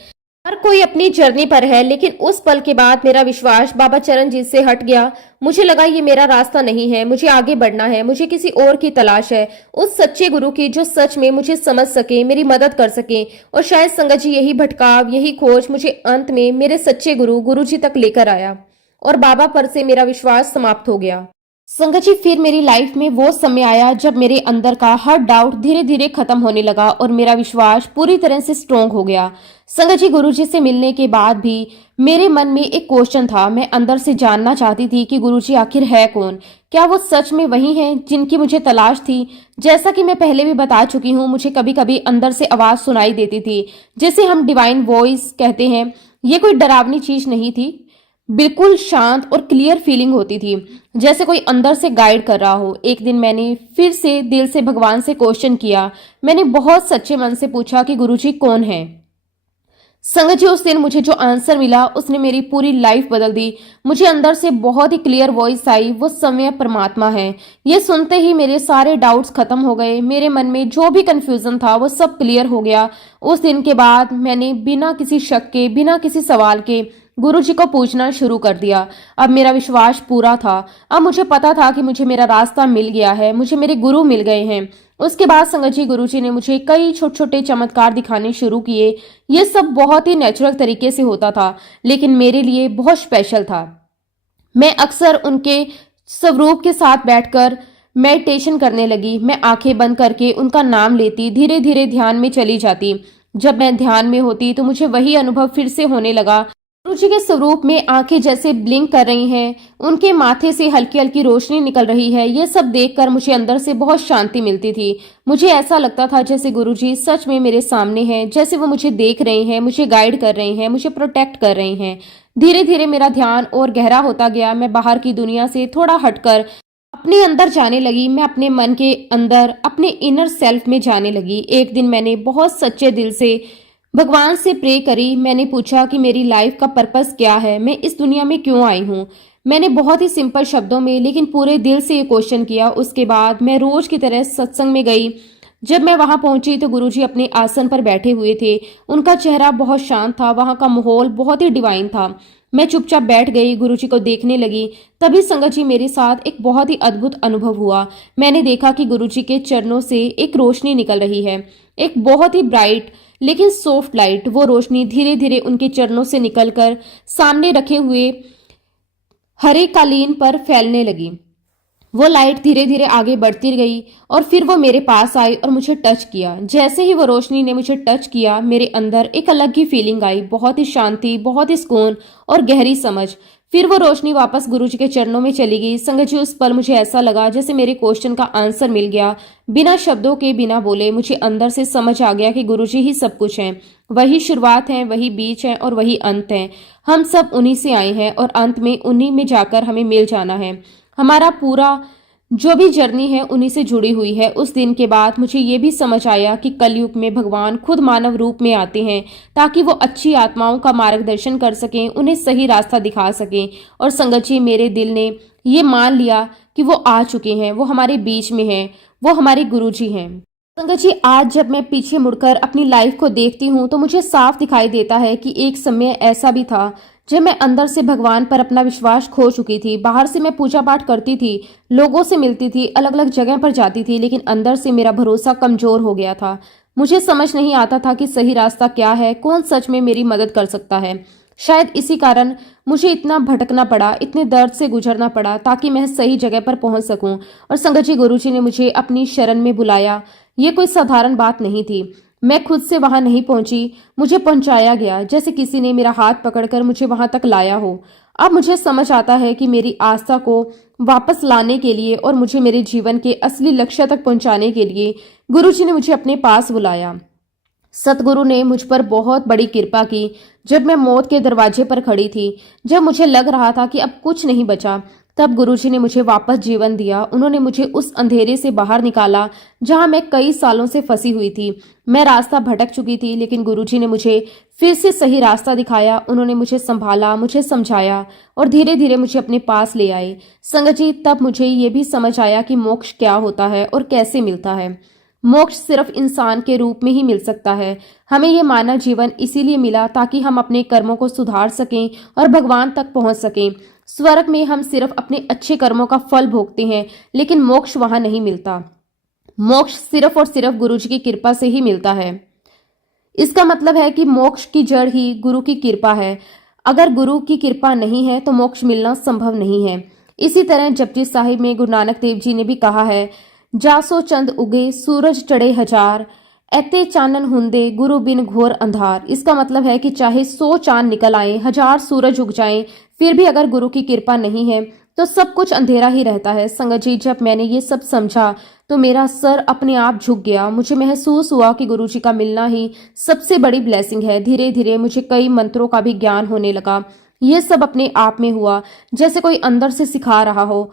हर कोई अपनी जर्नी पर है। लेकिन उस पल के बाद मेरा विश्वास बाबा चरण जी से हट गया। मुझे लगा ये मेरा रास्ता नहीं है, मुझे आगे बढ़ना है, मुझे किसी और की तलाश है, उस सच्चे गुरु की जो सच में मुझे समझ सके, मेरी मदद कर सके। और शायद संगत जी, यही भटकाव, यही खोज मुझे अंत में मेरे सच्चे गुरु जी तक लेकर आया और बाबा पर से मेरा विश्वास समाप्त हो गया। संगत जी, फिर मेरी लाइफ में वो समय आया जब मेरे अंदर का हर डाउट धीरे धीरे खत्म होने लगा और मेरा विश्वास पूरी तरह से स्ट्रोंग हो गया। संगत जी, गुरुजी से मिलने के बाद भी मेरे मन में एक क्वेश्चन था। मैं अंदर से जानना चाहती थी कि गुरुजी आखिर है कौन? क्या वो सच में वही हैं जिनकी मुझे तलाश थी? जैसा कि मैं पहले भी बता चुकी हूँ, मुझे कभी कभी अंदर से आवाज सुनाई देती थी, जिसे हम डिवाइन वॉइस कहते हैं। ये कोई डरावनी चीज नहीं थी, बिल्कुल शांत और क्लियर फीलिंग होती थी, जैसे कोई अंदर से गाइड कर रहा हो। एक दिन मैंने फिर से दिल से भगवान से क्वेश्चन किया। मैंने बहुत सच्चे मन से पूछा कि गुरुजी कौन है? संगत जी, उस दिन मुझे जो आंसर मिला उसने मेरी पूरी लाइफ बदल दी। मुझे अंदर से बहुत ही क्लियर वॉइस आई, वो समय परमात्मा है। ये सुनते ही मेरे सारे डाउट्स खत्म हो गए। मेरे मन में जो भी कंफ्यूजन था वो सब क्लियर हो गया। उस दिन के बाद मैंने बिना किसी शक के, बिना किसी सवाल के गुरुजी को पूछना शुरू कर दिया। अब मेरा विश्वास पूरा था। अब मुझे पता था कि मुझे मेरा रास्ता मिल गया है, मुझे मेरे गुरु मिल गए हैं। उसके बाद संगत जी, गुरुजी ने मुझे कई छोटे छोटे चमत्कार दिखाने शुरू किए। ये सब बहुत ही नेचुरल तरीके से होता था, लेकिन मेरे लिए बहुत स्पेशल था। मैं अक्सर उनके स्वरूप के साथ बैठकर मेडिटेशन करने लगी। मैं आंखें बंद करके उनका नाम लेती, धीरे धीरे ध्यान में चली जाती। जब मैं ध्यान में होती तो मुझे वही अनुभव फिर से होने लगा। गुरुजी के स्वरूप में आंखें जैसे ब्लिंक कर रही हैं, उनके माथे से हल्की हल्की रोशनी निकल रही है। ये सब देखकर मुझे अंदर से बहुत शांति मिलती थी। मुझे ऐसा लगता था जैसे गुरुजी सच में मेरे सामने हैं, जैसे वो मुझे देख रहे हैं, मुझे गाइड कर रहे हैं, मुझे प्रोटेक्ट कर रहे हैं। धीरे धीरे मेरा ध्यान और गहरा होता गया। मैं बाहर की दुनिया से थोड़ा हटकर अपने अंदर जाने लगी। मैं अपने मन के अंदर, अपने इनर सेल्फ में जाने लगी। एक दिन मैंने बहुत सच्चे दिल से भगवान से प्रे करी। मैंने पूछा कि मेरी लाइफ का पर्पस क्या है, मैं इस दुनिया में क्यों आई हूँ। मैंने बहुत ही सिंपल शब्दों में लेकिन पूरे दिल से ये क्वेश्चन किया। उसके बाद मैं रोज की तरह सत्संग में गई। जब मैं वहां पहुंची तो गुरुजी अपने आसन पर बैठे हुए थे। उनका चेहरा बहुत शांत था, वहां का माहौल बहुत ही डिवाइन था। मैं चुपचाप बैठ गई, गुरुजी को देखने लगी। तभी संगत जी मेरे साथ एक बहुत ही अद्भुत अनुभव हुआ। मैंने देखा कि गुरुजी के चरणों से एक रोशनी निकल रही है, एक बहुत ही ब्राइट लेकिन सॉफ्ट लाइट। वो रोशनी धीरे धीरे उनके चरणों से निकलकर सामने रखे हुए हरे कालीन पर फैलने लगी। वो लाइट धीरे धीरे आगे बढ़ती गई और फिर वो मेरे पास आई और मुझे टच किया। जैसे ही वो रोशनी ने मुझे टच किया, मेरे अंदर एक अलग ही फीलिंग आई, बहुत ही शांति, बहुत ही सुकून और गहरी समझ। फिर वो रोशनी वापस गुरुजी के चरणों में चली गई। संगत जी, उस पल मुझे ऐसा लगा जैसे मेरे क्वेश्चन का आंसर मिल गया। बिना शब्दों के, बिना बोले मुझे अंदर से समझ आ गया कि गुरुजी ही सब कुछ हैं। वही शुरुआत है, वही बीच है और वही अंत है। हम सब उन्हीं से आए हैं और अंत में उन्हीं में जाकर हमें मिल जाना है। हमारा पूरा जो भी जर्नी है उन्हीं से जुड़ी हुई है। उस दिन के बाद मुझे ये भी समझ आया कि कलयुग में भगवान खुद मानव रूप में आते हैं ताकि वो अच्छी आत्माओं का मार्गदर्शन कर सकें, उन्हें सही रास्ता दिखा सकें। और संगत जी, मेरे दिल ने ये मान लिया कि वो आ चुके हैं, वो हमारे बीच में हैं, वो हमारे गुरुजी हैं। संगत जी, आज जब मैं पीछे मुड़कर अपनी लाइफ को देखती हूँ तो मुझे साफ दिखाई देता है कि एक समय ऐसा भी था जब मैं अंदर से भगवान पर अपना विश्वास खो चुकी थी। बाहर से मैं पूजा पाठ करती थी, लोगों से मिलती थी, अलग अलग जगह पर जाती थी, लेकिन अंदर से मेरा भरोसा कमजोर हो गया था। मुझे समझ नहीं आता था कि सही रास्ता क्या है, कौन सच में मेरी मदद कर सकता है। शायद इसी कारण मुझे इतना भटकना पड़ा, इतने दर्द से गुजरना पड़ा ताकि मैं सही जगह पर पहुंच सकूं। और संगत जी, गुरुजी ने मुझे अपनी शरण में बुलाया। ये कोई साधारण बात नहीं थी। मैं खुद से वहां नहीं पहुंची, मुझे पहुंचाया गया, जैसे किसी ने मेरा हाथ पकड़कर मुझे वहां तक लाया हो। अब मुझे समझ आता है कि मेरी आस्था को वापस लाने के लिए और मुझे मेरे जीवन के असली लक्ष्य तक पहुंचाने के लिए गुरुजी ने मुझे अपने पास बुलाया। सतगुरु ने मुझ पर बहुत बड़ी कृपा की। जब मैं मौत के दरवाजे पर खड़ी थी, जब मुझे लग रहा था कि अब कुछ नहीं बचा, तब गुरुजी ने मुझे वापस जीवन दिया। उन्होंने मुझे उस अंधेरे से बाहर निकाला जहां मैं कई सालों से फंसी हुई थी। मैं रास्ता भटक चुकी थी, लेकिन गुरुजी ने मुझे फिर से सही रास्ता दिखाया। उन्होंने मुझे संभाला, मुझे समझाया और धीरे धीरे मुझे अपने पास ले आए। संगत जी, तब मुझे ये भी समझ आया कि मोक्ष क्या होता है और कैसे मिलता है। मोक्ष सिर्फ इंसान के रूप में ही मिल सकता है। हमें ये मानव जीवन इसीलिए मिला ताकि हम अपने कर्मों को सुधार सकें और भगवान तक पहुंच सकें। स्वर्ग में हम सिर्फ अपने अच्छे कर्मों का फल भोगते हैं, लेकिन मोक्ष वहां नहीं मिलता। मोक्ष सिर्फ और सिर्फ गुरुजी की कृपा से ही मिलता है। इसका मतलब है कि मोक्ष की जड़ ही गुरु की कृपा है। अगर गुरु की कृपा नहीं है तो मोक्ष मिलना संभव नहीं है। इसी तरह जपजी साहिब में गुरु नानक देव जी ने भी कहा है, जासो चंद उगे सूरज चढ़े हजार, एते चानन हुंदे गुरु बिन घोर अंधार। इसका मतलब है कि चाहे 100 चांद निकल आए, 1000 सूरज उग जाएं, फिर भी अगर गुरु की कृपा नहीं है तो सब कुछ अंधेरा ही रहता है। संगत जी, जब मैंने ये सब समझा तो मेरा सर अपने आप झुक गया। मुझे महसूस हुआ कि गुरुजी का मिलना ही सबसे बड़ी ब्लेसिंग है। धीरे धीरे मुझे कई मंत्रों का भी ज्ञान होने लगा। ये सब अपने आप में हुआ जैसे कोई अंदर से सिखा रहा हो।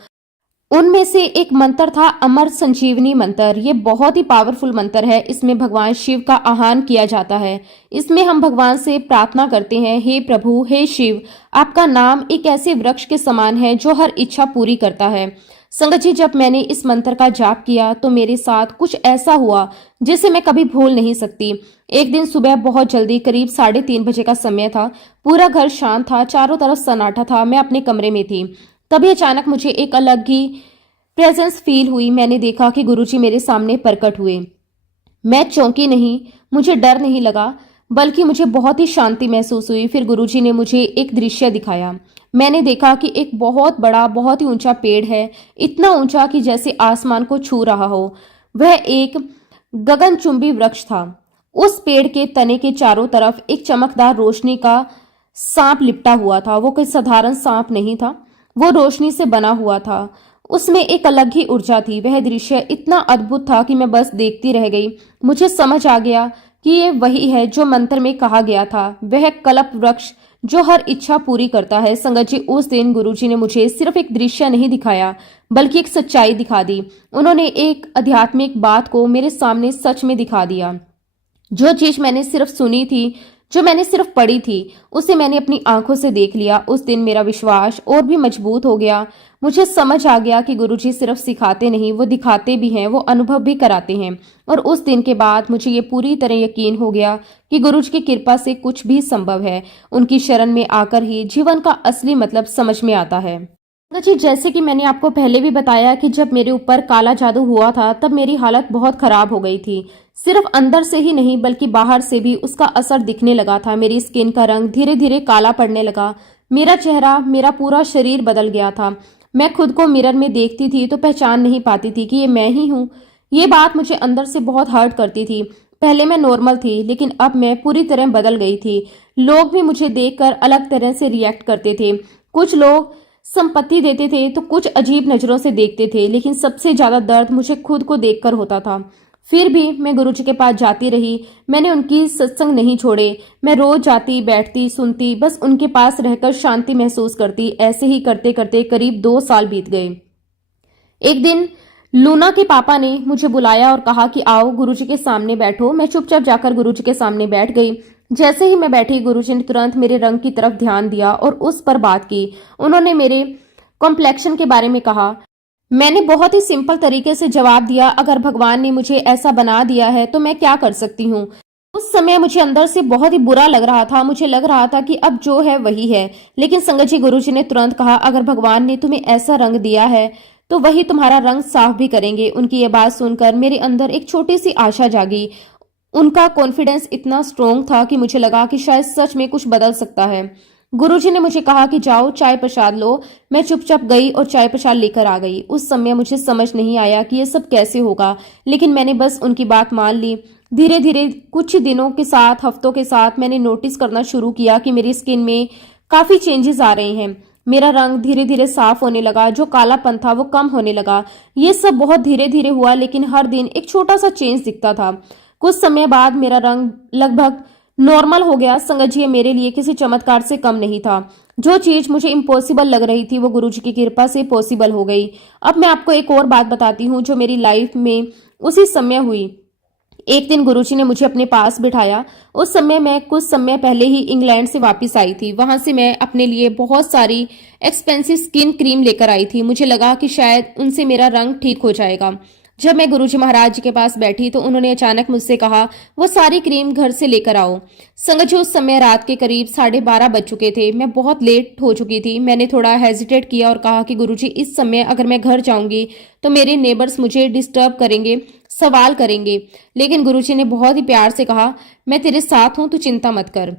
उनमें से एक मंत्र था अमर संजीवनी मंत्र। ये बहुत ही पावरफुल मंत्र है। इसमें भगवान शिव का आह्वान किया जाता है। इसमें हम भगवान से प्रार्थना करते हैं, हे प्रभु, हे शिव, आपका नाम एक ऐसे वृक्ष के समान है जो हर इच्छा पूरी करता है। संगत जी, जब मैंने इस मंत्र का जाप किया तो मेरे साथ कुछ ऐसा हुआ जिसे मैं कभी भूल नहीं सकती। एक दिन सुबह बहुत जल्दी, करीब 3:30 बजे का समय था। पूरा घर शांत था, चारों तरफ सन्नाटा था। मैं अपने कमरे में थी। तभी अचानक मुझे एक अलग ही प्रेजेंस फील हुई। मैंने देखा कि गुरुजी मेरे सामने प्रकट हुए। मैं चौंकी नहीं, मुझे डर नहीं लगा, बल्कि मुझे बहुत ही शांति महसूस हुई। फिर गुरुजी ने मुझे एक दृश्य दिखाया। मैंने देखा कि एक बहुत बड़ा, बहुत ही ऊंचा पेड़ है, इतना ऊंचा कि जैसे आसमान को छू रहा हो। वह एक गगनचुंबी वृक्ष था। उस पेड़ के तने के चारों तरफ एक चमकदार रोशनी का सांप लिपटा हुआ था। वो कोई साधारण सांप नहीं था, वो रोशनी से बना हुआ था। उसमें एक अलग ही ऊर्जा थी। वह दृश्य इतना अद्भुत था कि मैं बस देखती रह गई। मुझे समझ आ गया कि ये वही है जो मंत्र में कहा गया था, वह कल्प वृक्ष जो हर इच्छा पूरी करता है। संगत जी, उस दिन गुरुजी ने मुझे सिर्फ एक दृश्य नहीं दिखाया, बल्कि एक सच्चाई दिखा दी। उन्होंने एक आध्यात्मिक बात को मेरे सामने सच में दिखा दिया। जो चीज मैंने सिर्फ सुनी थी, जो मैंने सिर्फ पढ़ी थी, उसे मैंने अपनी आंखों से देख लिया। उस दिन मेरा विश्वास और भी मजबूत हो गया। मुझे समझ आ गया कि गुरुजी सिर्फ सिखाते नहीं, वो दिखाते भी हैं, वो अनुभव भी कराते हैं। और उस दिन के बाद मुझे ये पूरी तरह यकीन हो गया कि गुरुजी की कृपा से कुछ भी संभव है। उनकी शरण में आकर ही जीवन का असली मतलब समझ में आता है। जी, जैसे कि मैंने आपको पहले भी बताया कि जब मेरे ऊपर काला जादू हुआ था, तब मेरी हालत बहुत खराब हो गई थी। सिर्फ अंदर से ही नहीं, बल्कि बाहर से भी उसका असर दिखने लगा था। मेरी स्किन का रंग धीरे धीरे काला पड़ने लगा। मेरा चेहरा, मेरा पूरा शरीर बदल गया था। मैं खुद को मिरर में देखती थी तो पहचान नहीं पाती थी कि ये मैं ही हूँ। ये बात मुझे अंदर से बहुत हर्ट करती थी। पहले मैं नॉर्मल थी, लेकिन अब मैं पूरी तरह बदल गई थी। लोग भी मुझे देखकर अलग तरह से रिएक्ट करते थे। कुछ लोग संपत्ति देते थे तो कुछ अजीब नजरों से देखते थे, लेकिन सबसे ज्यादा दर्द मुझे खुद को देखकर होता था। फिर भी मैं गुरुजी के पास जाती रही। मैंने उनकी सत्संग नहीं छोड़े। मैं रोज जाती, बैठती, सुनती, बस उनके पास रहकर शांति महसूस करती। ऐसे ही करते करते करीब 2 साल बीत गए। एक दिन लूना के पापा ने मुझे बुलाया और कहा कि आओ गुरुजी के सामने बैठो। मैं चुपचाप जाकर गुरुजी के सामने बैठ गई। जैसे ही मैं बैठी, गुरुजी ने तुरंत मेरे रंग की तरफ ध्यान दिया और उस पर बात की। उन्होंने मेरे कॉम्प्लेक्शन के बारे में कहा। मैंने बहुत ही सिंपल तरीके से जवाब दिया, अगर भगवान ने मुझे ऐसा बना दिया है तो मैं क्या कर सकती हूँ। उस समय मुझे अंदर से बहुत ही बुरा लग रहा था। मुझे लग रहा था कि अब जो है वही है। लेकिन संगत जी, गुरुजी ने तुरंत कहा, अगर भगवान ने तुम्हें ऐसा रंग दिया है तो वही तुम्हारा रंग साफ भी करेंगे। उनकी ये बात सुनकर मेरे अंदर एक छोटी सी आशा जागी। उनका कॉन्फिडेंस इतना स्ट्रोंग था कि मुझे लगा कि शायद सच में कुछ बदल सकता है। गुरुजी ने मुझे कहा कि जाओ चाय प्रसाद लो। मैं चुपचाप गई और चाय प्रसाद लेकर आ गई। उस समय मुझे समझ नहीं आया कि ये सब कैसे होगा, लेकिन मैंने बस उनकी बात मान ली। धीरे धीरे कुछ दिनों के साथ, हफ्तों के साथ मैंने नोटिस करना शुरू किया कि मेरी स्किन में काफी चेंजेस आ रहे हैं। मेरा रंग धीरे धीरे साफ होने लगा, जो कालापन था वो कम होने लगा। ये सब बहुत धीरे धीरे हुआ, लेकिन हर दिन एक छोटा सा चेंज दिखता था। कुछ समय बाद मेरा रंग लगभग नॉर्मल हो गया। संगत जी, ये मेरे लिए किसी चमत्कार से कम नहीं था। जो चीज मुझे इम्पॉसिबल लग रही थी वो गुरुजी की कृपा से पॉसिबल हो गई। अब मैं आपको एक और बात बताती हूँ जो मेरी लाइफ में उसी समय हुई। एक दिन गुरुजी ने मुझे अपने पास बिठाया। उस समय मैं कुछ समय पहले ही इंग्लैंड से वापस आई थी। वहां से मैं अपने लिए बहुत सारी एक्सपेंसिव स्किन क्रीम लेकर आई थी। मुझे लगा कि शायद उनसे मेरा रंग ठीक हो जाएगा। जब मैं गुरुजी महाराज जी के पास बैठी तो उन्होंने अचानक मुझसे कहा, वो सारी क्रीम घर से लेकर आओ। संगत जी, उस समय रात के करीब 12:30 बज चुके थे। मैं बहुत लेट हो चुकी थी। मैंने थोड़ा हेजिटेट किया और कहा कि गुरुजी, इस समय अगर मैं घर जाऊंगी तो मेरे नेबर्स मुझे डिस्टर्ब करेंगे, सवाल करेंगे। लेकिन गुरुजी ने बहुत ही प्यार से कहा, मैं तेरे साथ हूं, तू चिंता मत कर।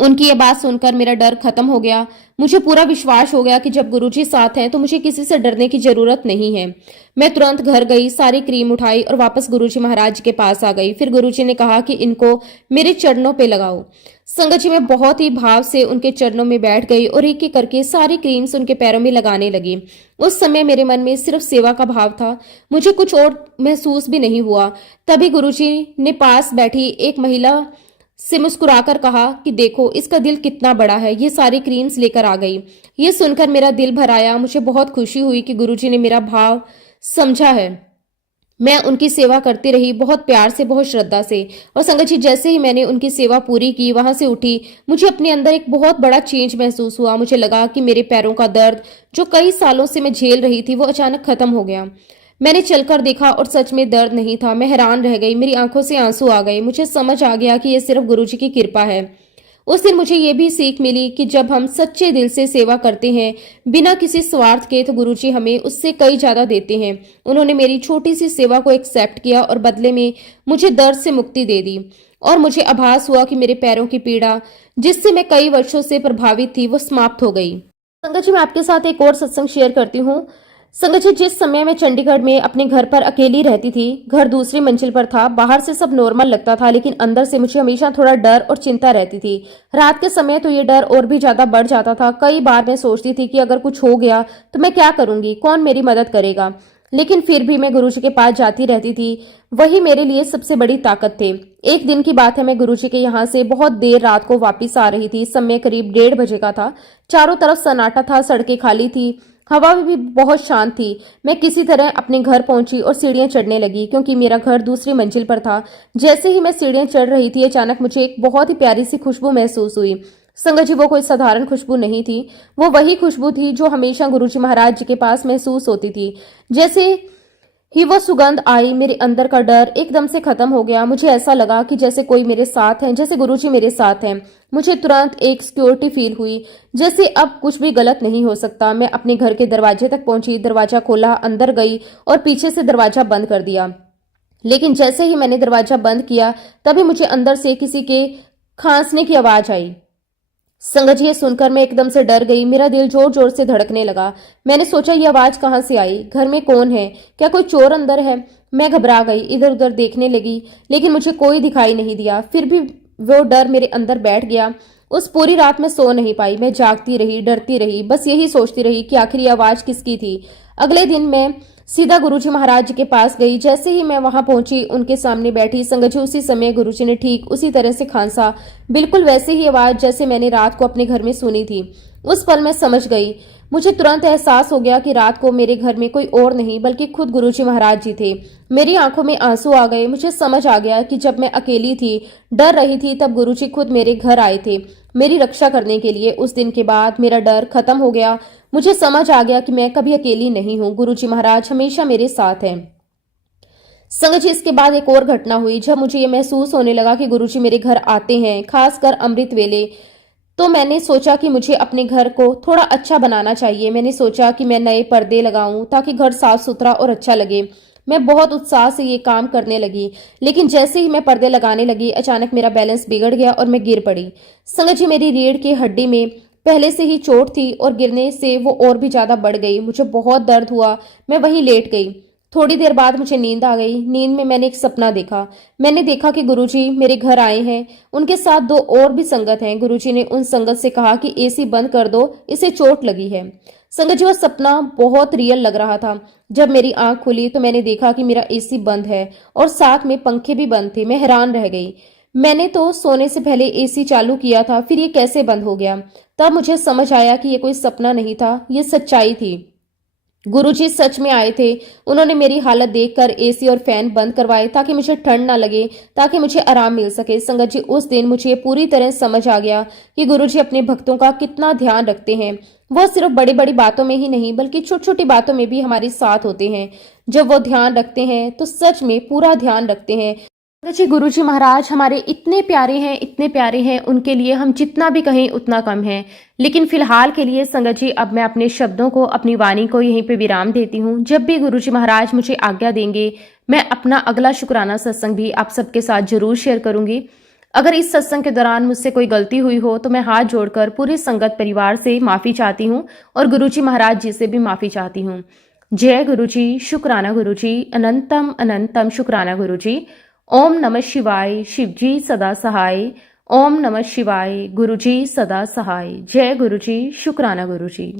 उनकी ये बात सुनकर मेरा डर खत्म हो गया। मुझे पूरा विश्वास हो गया कि जब गुरुजी साथ हैं तो मुझे किसी से डरने की जरूरत नहीं है। मैं तुरंत घर गई, सारी क्रीम उठाई और वापस गुरुजी महाराज के पास आ गई। फिर गुरुजी ने कहा कि इनको मेरे चरणों पे लगाओ। संगत जी, मैं बहुत ही भाव से उनके चरणों में बैठ गई और एक एक करके सारी क्रीम्स उनके पैरों में लगाने लगी। उस समय मेरे मन में सिर्फ सेवा का भाव था। मुझे कुछ और महसूस भी नहीं हुआ। तभी गुरुजी ने पास बैठी एक महिला से मुस्कुराकर कहा कि देखो इसका दिल कितना बड़ा है, ये सारी क्रीम्स लेकर आ गई। ये सुनकर मेरा दिल भर आया। मुझे बहुत खुशी हुई कि गुरुजी ने मेरा भाव समझा है। मैं उनकी सेवा करती रही, बहुत प्यार से, बहुत श्रद्धा से। और संगत जी, जैसे ही मैंने उनकी सेवा पूरी की, वहां से उठी, मुझे अपने अंदर एक बहुत बड़ा चेंज महसूस हुआ। मुझे लगा कि मेरे पैरों का दर्द जो कई सालों से मैं झेल रही थी वो अचानक खत्म हो गया। मैंने चलकर देखा और सच में दर्द नहीं था। मैं हैरान रह गई, मेरी आंखों से आंसू आ गए। मुझे समझ आ गया कि यह सिर्फ गुरुजी की कृपा है। उस दिन मुझे ये भी सीख मिली कि जब हम सच्चे दिल से सेवा करते हैं बिना किसी स्वार्थ के, तो गुरुजी हमें उससे कई ज्यादा देते हैं। उन्होंने मेरी छोटी सी सेवा को एक्सेप्ट किया और बदले में मुझे दर्द से मुक्ति दे दी। और मुझे आभास हुआ कि मेरे पैरों की पीड़ा, जिससे मैं कई वर्षों से प्रभावित थी, वो समाप्त हो गई। संगत जी, मैं आपके साथ एक और सत्संग शेयर करती हूँ। संगत जी, जिस समय मैं चंडीगढ़ में अपने घर पर अकेली रहती थी, घर दूसरी मंजिल पर था, बाहर से सब नॉर्मल लगता था, लेकिन अंदर से मुझे हमेशा थोड़ा डर और चिंता रहती थी। रात के समय तो ये डर और भी ज्यादा बढ़ जाता था। कई बार मैं सोचती थी कि अगर कुछ हो गया तो मैं क्या करूंगी, कौन मेरी मदद करेगा। लेकिन फिर भी मैं गुरुजी के पास जाती रहती थी। वही मेरे लिए सबसे बड़ी ताकत थे। एक दिन की बात है, मैं गुरुजी के यहाँ से बहुत देर रात को वापस आ रही थी। समय करीब 1:30 का था। चारों तरफ सन्नाटा था, सड़कें खाली थी, हवा भी बहुत शांत थी। मैं किसी तरह अपने घर पहुंची और सीढ़ियां चढ़ने लगी, क्योंकि मेरा घर दूसरी मंजिल पर था। जैसे ही मैं सीढ़ियां चढ़ रही थी, अचानक मुझे एक बहुत ही प्यारी सी खुशबू महसूस हुई। संगत जी, वो कोई साधारण खुशबू नहीं थी। वो वही खुशबू थी जो हमेशा गुरुजी महाराज जी के पास महसूस होती थी। जैसे ही वो सुगंध आई, मेरे अंदर का डर एकदम से खत्म हो गया। मुझे ऐसा लगा कि जैसे कोई मेरे साथ है, जैसे गुरुजी मेरे साथ हैं। मुझे तुरंत एक सिक्योरिटी फील हुई, जैसे अब कुछ भी गलत नहीं हो सकता। मैं अपने घर के दरवाजे तक पहुंची, दरवाजा खोला, अंदर गई और पीछे से दरवाजा बंद कर दिया। लेकिन जैसे ही मैंने दरवाजा बंद किया, तभी मुझे अंदर से किसी के खांसने की आवाज आई। संगत जी, ये सुनकर मैं एकदम से डर गई। मेरा दिल जोर जोर से धड़कने लगा। मैंने सोचा, ये आवाज कहाँ से आई? घर में कौन है? क्या कोई चोर अंदर है? मैं घबरा गई, इधर उधर देखने लगी, लेकिन मुझे कोई दिखाई नहीं दिया। फिर भी वो डर मेरे अंदर बैठ गया। उस पूरी रात में सो नहीं पाई। मैं जागती रही, डरती रही, बस यही सोचती रही कि आखिर ये आवाज किसकी थी। अगले दिन मैं सीधा गुरुजी महाराज जी के पास गई। जैसे ही मैं वहां पहुंची, उनके सामने बैठी, संगत जी, उसी समय गुरुजी ने ठीक उसी तरह से खांसा, बिल्कुल वैसे ही आवाज जैसे मैंने रात को अपने घर में सुनी थी। उस पल मैं समझ गई। मुझे तुरंत एहसास हो गया कि रात को मेरे घर में कोई और नहीं बल्कि खुद गुरुजी महाराज जी थे। मेरी आंखों में आंसू आ गए। मुझे समझ आ गया कि जब मैं अकेली थी, डर रही थी, तब गुरुजी खुद मेरे घर आए थे, मेरी रक्षा करने के लिए। उस दिन के बाद मेरा डर खत्म हो गया। मुझे समझ आ गया कि मैं कभी अकेली नहीं हूँ। गुरुजी महाराज हमेशा मेरे साथ हैं। संगत जी, इसके बाद एक और घटना हुई। जब मुझे ये महसूस होने लगा कि गुरुजी मेरे घर आते हैं, खासकर अमृत वेले, तो मैंने सोचा कि मुझे अपने घर को थोड़ा अच्छा बनाना चाहिए। मैंने सोचा कि मैं नए पर्दे लगाऊं ताकि घर साफ सुथरा और अच्छा लगे। मैं बहुत उत्साह से ये काम करने लगी, लेकिन जैसे ही मैं पर्दे लगाने लगी, अचानक मेरा बैलेंस बिगड़ गया और मैं गिर पड़ी। संगत जी, मेरी रीढ़ की हड्डी में पहले से ही चोट थी और गिरने से वो और भी ज्यादा बढ़ गई। मुझे बहुत दर्द हुआ। मैं वहीं लेट गई। थोड़ी देर बाद मुझे नींद आ गई। नींद में मैंने एक सपना देखा। मैंने देखा कि गुरुजी मेरे घर आए हैं। उनके साथ 2 और भी संगत हैं। गुरुजी ने उन संगत से कहा कि एसी बंद कर दो, इसे चोट लगी है। संगत जी, वो सपना बहुत रियल लग रहा था। जब मेरी आंख खुली तो मैंने देखा कि मेरा एसी बंद है और साथ में पंखे भी बंद थे। मैं हैरान रह गई। मैंने तो सोने से पहले एसी चालू किया था, फिर ये कैसे बंद हो गया? तब मुझे समझ आया कि ये कोई सपना नहीं था, ये सच्चाई थी। गुरुजी सच में आए थे। उन्होंने मेरी हालत देखकर एसी और फैन बंद करवाए ताकि मुझे ठंड ना लगे, ताकि मुझे आराम मिल सके। संगत जी, उस दिन मुझे पूरी तरह समझ आ गया कि गुरुजी अपने भक्तों का कितना ध्यान रखते हैं। वो सिर्फ बड़ी बड़ी बातों में ही नहीं बल्कि छोटी छोटी बातों में भी हमारे साथ होते हैं। जब वो ध्यान रखते हैं तो सच में पूरा ध्यान रखते हैं। जी, गुरुजी महाराज हमारे इतने प्यारे हैं, इतने प्यारे हैं, उनके लिए हम जितना भी कहें उतना कम है। लेकिन फिलहाल के लिए संगत जी, अब मैं अपने शब्दों को, अपनी वाणी को यहीं पे विराम देती हूँ। जब भी गुरुजी महाराज मुझे आज्ञा देंगे, मैं अपना अगला शुक्राना सत्संग भी आप सबके साथ जरूर शेयर करूंगी। अगर इस सत्संग के दौरान मुझसे कोई गलती हुई हो तो मैं हाथ जोड़कर पूरी संगत परिवार से माफी चाहती हूँ और गुरुजी महाराज जी से भी माफी चाहती हूँ। जय गुरुजी, शुक्राना गुरुजी, अनंतम अनंतम शुक्राना गुरुजी। ओम नमः शिवाय। शिवजी सदा सहाय। ओम नमः शिवाय। गुरुजी सदा सहाय। जय गुरुजी, शुक्राना गुरुजी।